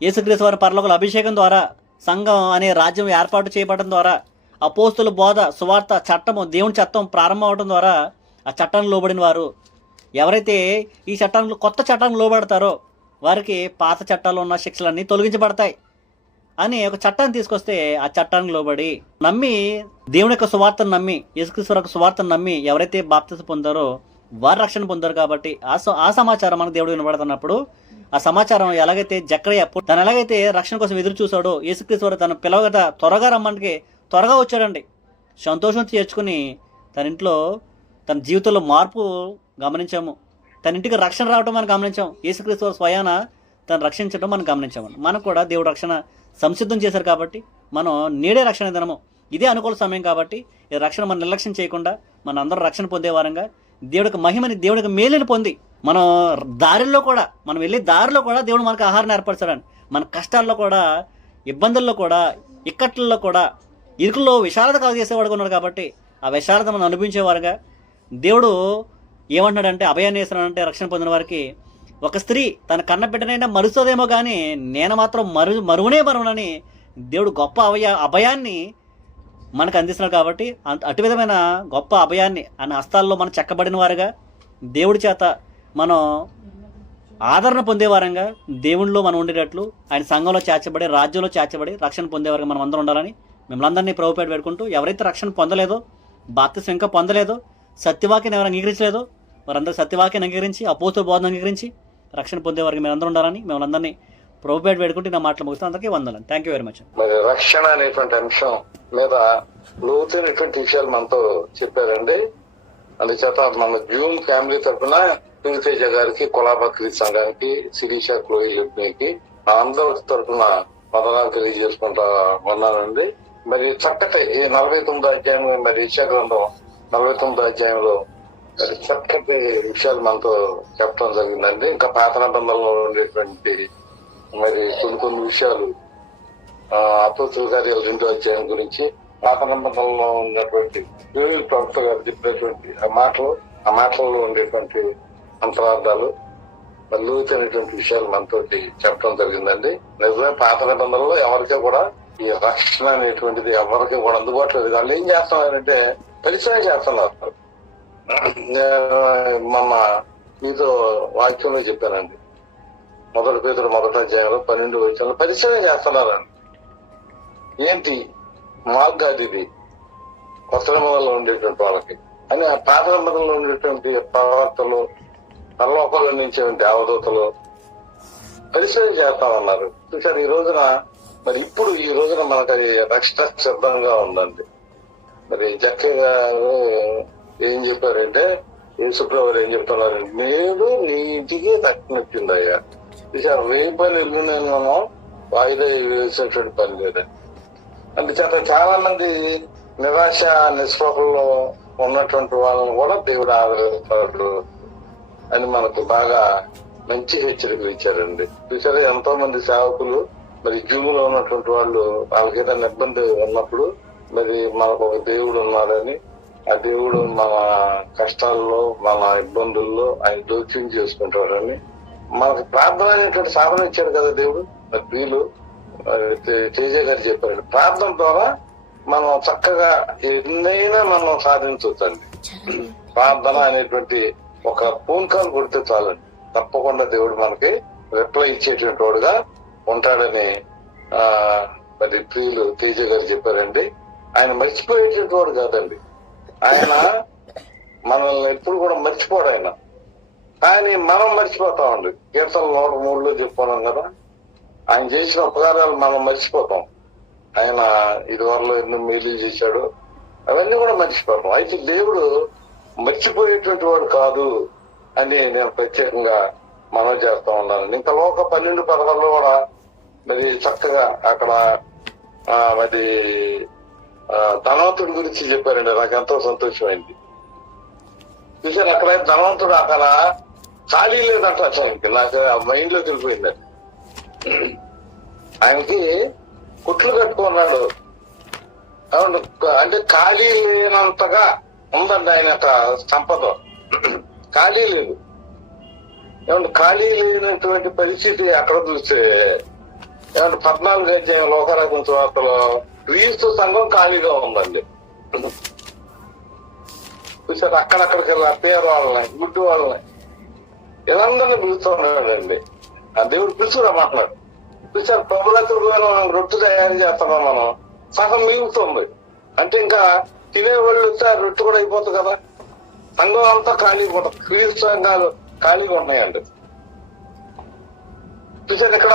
యేసుక్రీస్తు వారి పరలోకల అభిషేకం ద్వారా, సంఘం అనే రాజ్యం ఏర్పాటు చేయబడడం ద్వారా, అపోస్తలుల బోధ, సువార్త, చట్టము, దేవుని చట్టం ప్రారంభం అవడం ద్వారా ఆ చట్టానికి లోబడిన వారు ఎవరైతే ఈ చట్టానికి, కొత్త చట్టానికి లోబడతారో వారికి పాత చట్టాల్లో ఉన్న శిక్షలన్నీ తొలగించబడతాయి అని ఒక చట్టాన్ని తీసుకొస్తే ఆ చట్టానికి లోబడి నమ్మి, దేవుని యొక్క సువార్తను నమ్మి, యేసుక్రీస్తు యొక్క సువార్తను నమ్మి ఎవరైతే బాప్తిసం పొందారో వారు రక్షణ పొందారు. కాబట్టి ఆ సమాచారం మనకు దేవుడు వినబడుతున్నప్పుడు, ఆ సమాచారం ఎలాగైతే జక్కయ్య తను ఎలాగైతే రక్షణ కోసం ఎదురు చూశాడో, యేసుక్రీస్తు వారు తన పిలవగత త్వరగా రమ్మనికి త్వరగా వచ్చాడండి. సంతోషం చేర్చుకుని తన ఇంట్లో, తన జీవితంలో మార్పు గమనించాము. తన ఇంటికి రక్షణ రావడం మనం గమనించాం. యేసుక్రీస్తు వారు స్వయాన తను రక్షించడం మనం గమనించాము. మనకు కూడా దేవుడు రక్షణ సంసిద్ధం చేశారు కాబట్టి మనం నేడే రక్షణ దినము, ఇదే అనుకూల సమయం కాబట్టి ఈ రక్షణ మనం నిర్లక్ష్యం చేయకుండా మన అందరూ రక్షణ పొందే వారంగా దేవుడికి మహిమని, దేవుడికి మేలుని పొంది మనం దారిలో కూడా, మనం వెళ్ళే దారిలో కూడా దేవుడు మనకు ఆహారాన్ని ఏర్పరచాడండి. మన కష్టాల్లో కూడా, ఇబ్బందుల్లో కూడా, ఇక్కట్లలో కూడా, ఇరుకుల్లో విశాలత కలుగజేసేవాడుగా ఉన్నాడు. కాబట్టి ఆ విశాలత మనం అనుభవించేవారుగా దేవుడు ఏమంటున్నాడంటే, అభయాన్ని వేస్తున్నాడంటే రక్షణ పొందిన వారికి, ఒక స్త్రీ తన కన్న బిడ్డనైనా మరుస్తుందేమో కానీ నేను మాత్రం మరువనని దేవుడు గొప్ప అభయాన్ని మనకు అందిస్తున్నాడు. కాబట్టి అటు విధమైన గొప్ప అభయాన్ని ఆయన హస్తాల్లో మనం చెక్కబడిన వారుగా, దేవుడి చేత మనం ఆదరణ పొందేవారంగా, దేవుడిలో మనం ఉండేటట్లు, ఆయన సంఘంలో చేర్చబడి, రాజ్యంలో చేర్చబడి రక్షణ పొందేవారుగా మనం అందరం ఉండాలని మిమ్మల్ని అందరినీ ప్రభుపేట పెట్టుకుంటూ, ఎవరైతే రక్షణ పొందలేదో, బాప్తిసం ఇంకా పొందలేదో, సత్యవాక్యాన్ని ఎవరు అంగీకరించలేదో వారందరూ సత్యవాక్యాన్ని అంగీకరించి, అపోస్తలుల బోధన అంగీకరించి రక్షణ పొందేవారికి మీరు అందరూ ఉండాలని మిమ్మల్ని అందరినీ ప్రభుపేట పెట్టుకుంటే నా మాటలు ముగిస్తాను. అందరికీ వందనాలు. Thank you very much. మరి రక్షణ అనేటువంటి అంశం మీద లోతైనటువంటి విషయాలు మనతో చెప్పారండి. అందుచేత మన జూమ్ ఫ్యామిలీ తరఫున పింగితేజ గారికి, కొలాబక్రీ సంఘానికి, శిరీష క్లోయికి అందరి తరఫున వందనాలు తెలియజేసుకుంటా ఉన్నానండి. మరి చక్కటి ఈ 49వ అధ్యాయం, మరి యెషయా గ్రంథం 49వ అధ్యాయంలో మరి చక్కటి విషయాలు మనతో చెప్పడం జరిగిందండి. ఇంకా పాత నిబంధనలో ఉండేటువంటి మరి కొన్ని విషయాలు, అపోస్తలుల కార్యాలు 2వ అధ్యాయం గురించి, పాత నిబంధనలో ఉన్నటువంటి యోవేలు ప్రవక్త గారు చెప్పినటువంటి ఆ మాటలలో ఉండేటువంటి అంతరార్థాలు, మరి లోతైనటువంటి విషయాలు మనతోటి చెప్పడం జరిగిందండి. నిజమే పాత నిబంధనలో ఎవరికీ కూడా ఈ రక్షణ అనేటువంటిది ఎవరికి కూడా అందుబాటులో లేదు. వాళ్ళు ఏం చేస్తున్నారంటే పరిచయం చేస్తున్నారు. నేను మొన్న మీతో వాక్యంలో చెప్పానండి, 1 Peter 1:12 పరిచయం చేస్తున్నారండి. ఏంటి మార్గాది ఇది కొత్త నిబంధనలో ఉండేటువంటి వాళ్ళకి అని ఆ పాత నిబంధనలో ఉండేటువంటి ప్రవర్తలు, పరలోకంలో నుంచి దేవదూతలు పరిచయం చేస్తామన్నారు. చూసారు, ఈ రోజున మరి ఇప్పుడు ఈ రోజున మనకు అది రక్షణ సిద్ధంగా ఉందండి. మరి జక్కయ్య గారు ఏం చెప్పారంటే, యేసుప్రభువు ఏం చెప్తున్నారు, నేడు నీ ఇంటికి తక్కినట్టుందయ్యా. చూసారు, 1000 పని ఇల్లు నేను వాయిదా వేసినటువంటి పని లేదండి. అందుచేత చాలా మంది నిరాశ నిస్పృహల్లో ఉన్నటువంటి వాళ్ళని కూడా దేవుడు ఆదరిస్తాడు అని మనకు బాగా మంచి హెచ్చరికలు ఇచ్చారండి. చూసారా, ఎంతో మంది సేవకులు మరి జూములో ఉన్నటువంటి వాళ్ళు వాళ్ళకి ఏదైనా ఇబ్బంది ఉన్నప్పుడు మరి మనకు ఒక దేవుడు ఉన్నాడని, ఆ దేవుడు మన కష్టాల్లో మన ఇబ్బందుల్లో ఆయన జోక్యం చేసుకుంటాడని మనకి ప్రార్థన అనేటువంటి సాధన ఇచ్చాడు కదా దేవుడు. మరి వీళ్ళు తేజ గారు చెప్పారండి, ప్రార్థన ద్వారా మనం చక్కగా ఎన్నైనా మనం సాధించవచ్చండి. ప్రార్థన అనేటువంటి ఒక ఫోన్ కాల్ కొడితే చాలండి, తప్పకుండా దేవుడు మనకి రిప్లై ఇచ్చేటువంటి వాడుగా ఉంటాడని మరి ప్రియులు తేజ గారు చెప్పారండి. ఆయన మర్చిపోయేటువంటి వాడు కాదండి. ఆయన మనల్ని ఎప్పుడు కూడా మర్చిపోడు ఆయన, కానీ మనం మర్చిపోతామండి. కీర్తన 103లో చెప్పుకున్నాం కదా, ఆయన చేసిన ఉపకారాలు మనం మర్చిపోతాం. ఆయన ఇదివరలో ఎన్నో మేలు చేశాడు, అవన్నీ కూడా మర్చిపోతాం. అయితే దేవుడు మర్చిపోయేటువంటి వాడు కాదు అని నేను ప్రత్యేకంగా మనవి చేస్తా ఉన్నాను. ఇంకా లోక 12:16 కూడా మరి చక్కగా అక్కడ మరి ధనవంతుడి గురించి చెప్పారండి. నాకు ఎంతో సంతోషమైంది. చూసారు, అక్కడ ధనవంతుడు అక్కడ ఖాళీ లేదంట. అసలు నాకు ఆ మైండ్ లోకి వెళ్ళిపోయిందండి. ఆయనకి కుట్లు కట్టుకున్నాడు, అంటే ఖాళీ లేనంతగా ఉందండి ఆయన యొక్క సంపద. ఖాళీ లేదు. ఏమంటే ఖాళీ లేనటువంటి పరిస్థితి అక్కడ చూస్తే ఏమంటే 14 లోకరాజ్యం వార్తలో క్రీస్తు సంఘం ఖాళీగా ఉందండి. చూసారు, అక్కడక్కడికి వెళ్ళి పేరు వాళ్ళని, గుడ్డు వాళ్ళని ఇలాందరినీ పిలుస్తున్నాడండి. ఆ దేవుడు పిలుచురా మాట్లాడు. చూసారు, ప్రభుత్వ రొట్టె తయారు చేస్తున్నాం మనం, సగం మిగులుతుంది అంటే ఇంకా తినేవాళ్ళు వస్తే ఆ రొట్టె కూడా అయిపోతుంది కదా. సంఘం అంతా ఖాళీ అయిపోతుంది, క్రీస్తు సంఘాలు ఖాళీగా ఉన్నాయండి. చూసారు, ఇక్కడ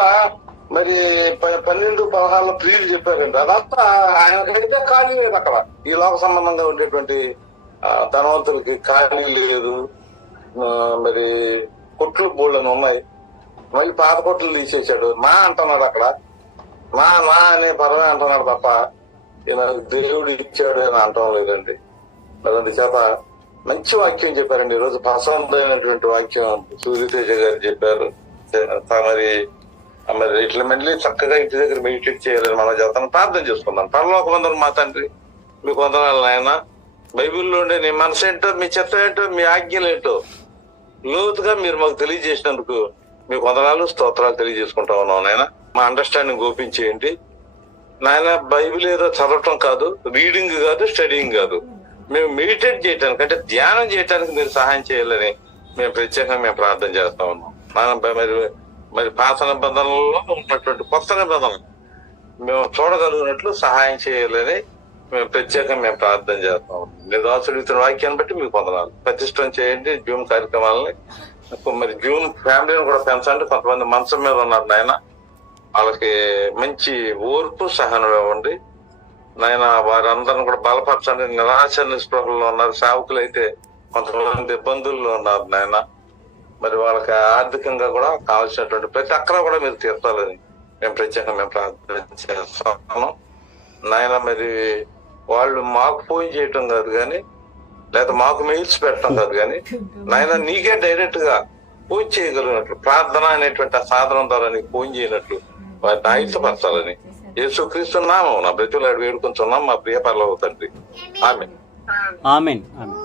మరి 12-16 ప్రియులు చెప్పారండి. అదంతా ఆయనకైతే ఖాళీ లేదు. అక్కడ ఈ లోక సంబంధంగా ఉండేటువంటి ధనవంతులకి ఖాళీ లేదు. మరి కొట్లు బోళ్ళని ఉన్నాయి, మళ్ళీ పాత కొట్లు తీసేసాడు. మా అంటున్నాడు అక్కడ, మా అనే పదమే అంటున్నాడు తప్ప దేవుడు ఇచ్చాడు అని అంటం లేదండి. మరి అందుచేత మంచి వాక్యం చెప్పారండి. ఈరోజు ప్రశాంతమైనటువంటి వాక్యం సూర్యతేజ గారు చెప్పారు. మరి ఇట్లా మళ్ళీ చక్కగా ఇంటి దగ్గర మెడిటేట్ చేయాలని మనం చేస్తాను. ప్రార్థన చేసుకుందాం. పరలోకమందున మా తండ్రి, మీకు వందనాలు నాయన. బైబిల్లో ఉండే నీ మనసు ఏంటో, మీ చెత్త ఏంటో, మీ ఆజ్ఞలు ఏంటో లోతుగా మీరు మాకు తెలియజేసినందుకు మీకు వందనాలు, స్తోత్రాలు తెలియజేసుకుంటా ఉన్నాం నాయన. మా అండర్స్టాండింగ్ ఓపించేయండి నాయన. బైబిల్ ఏదో చదవటం కాదు, రీడింగ్ కాదు, స్టడీయింగ్ కాదు, మేము మెడిటేట్ చేయడానికి అంటే ధ్యానం చేయడానికి మీరు సహాయం చేయాలని మేము ప్రత్యేకంగా మేము ప్రార్థన చేస్తా ఉన్నాం. మరి పాత నిబంధనలలో ఉన్నటువంటి కొత్త నిబంధనలు మేము చూడగలిగినట్లు సహాయం చేయాలని మేము ప్రత్యేకంగా మేము ప్రార్థన చేస్తాం. మీరు దాసుడితున్న వాక్యాన్ని బట్టి మీకు వందనాలు. ప్రతిష్టం చేయండి జూమ్ కార్యక్రమాలని. మరి జూమ్ ఫ్యామిలీని కూడా పెంచండి. కొంతమంది మంచం మీద ఉన్నారు నాయన, వాళ్ళకి మంచి ఓర్పు సహనం ఇవ్వండి నాయన. వారందరిని కూడా బలపరచండి. నిరాశ నిస్పృహల్లో ఉన్నారు సేవకులు, అయితే కొంతమంది ఇబ్బందుల్లో ఉన్నారు నాయన. మరి వాళ్ళకి ఆర్థికంగా కూడా కావాల్సినటువంటి ప్రతి అక్కర కూడా మీరు తీర్చాలని మేము ప్రత్యేకంగా మేము ప్రార్థన చేస్తాము నాయన. మరి వాళ్ళు మాకు ఫోన్ చేయటం కాదు కానీ, లేదా మాకు మెయిల్స్ పెట్టడం కాదు కానీ నాయన, నీకే డైరెక్ట్ గా ఫోన్ చేయగలిగినట్లు, ప్రార్థన అనేటువంటి ఆ సాధనం ద్వారా నీకు ఫోన్ చేయనట్లు వారిని ఆయుధపరచాలని యేసుక్రీస్తు నామమున నా బ్రతుకులాడి వేడుకొంచున్నాం మా ప్రియ పరలోక తండ్రి. ఆమేన్. ఆమేన్. ఆమేన్.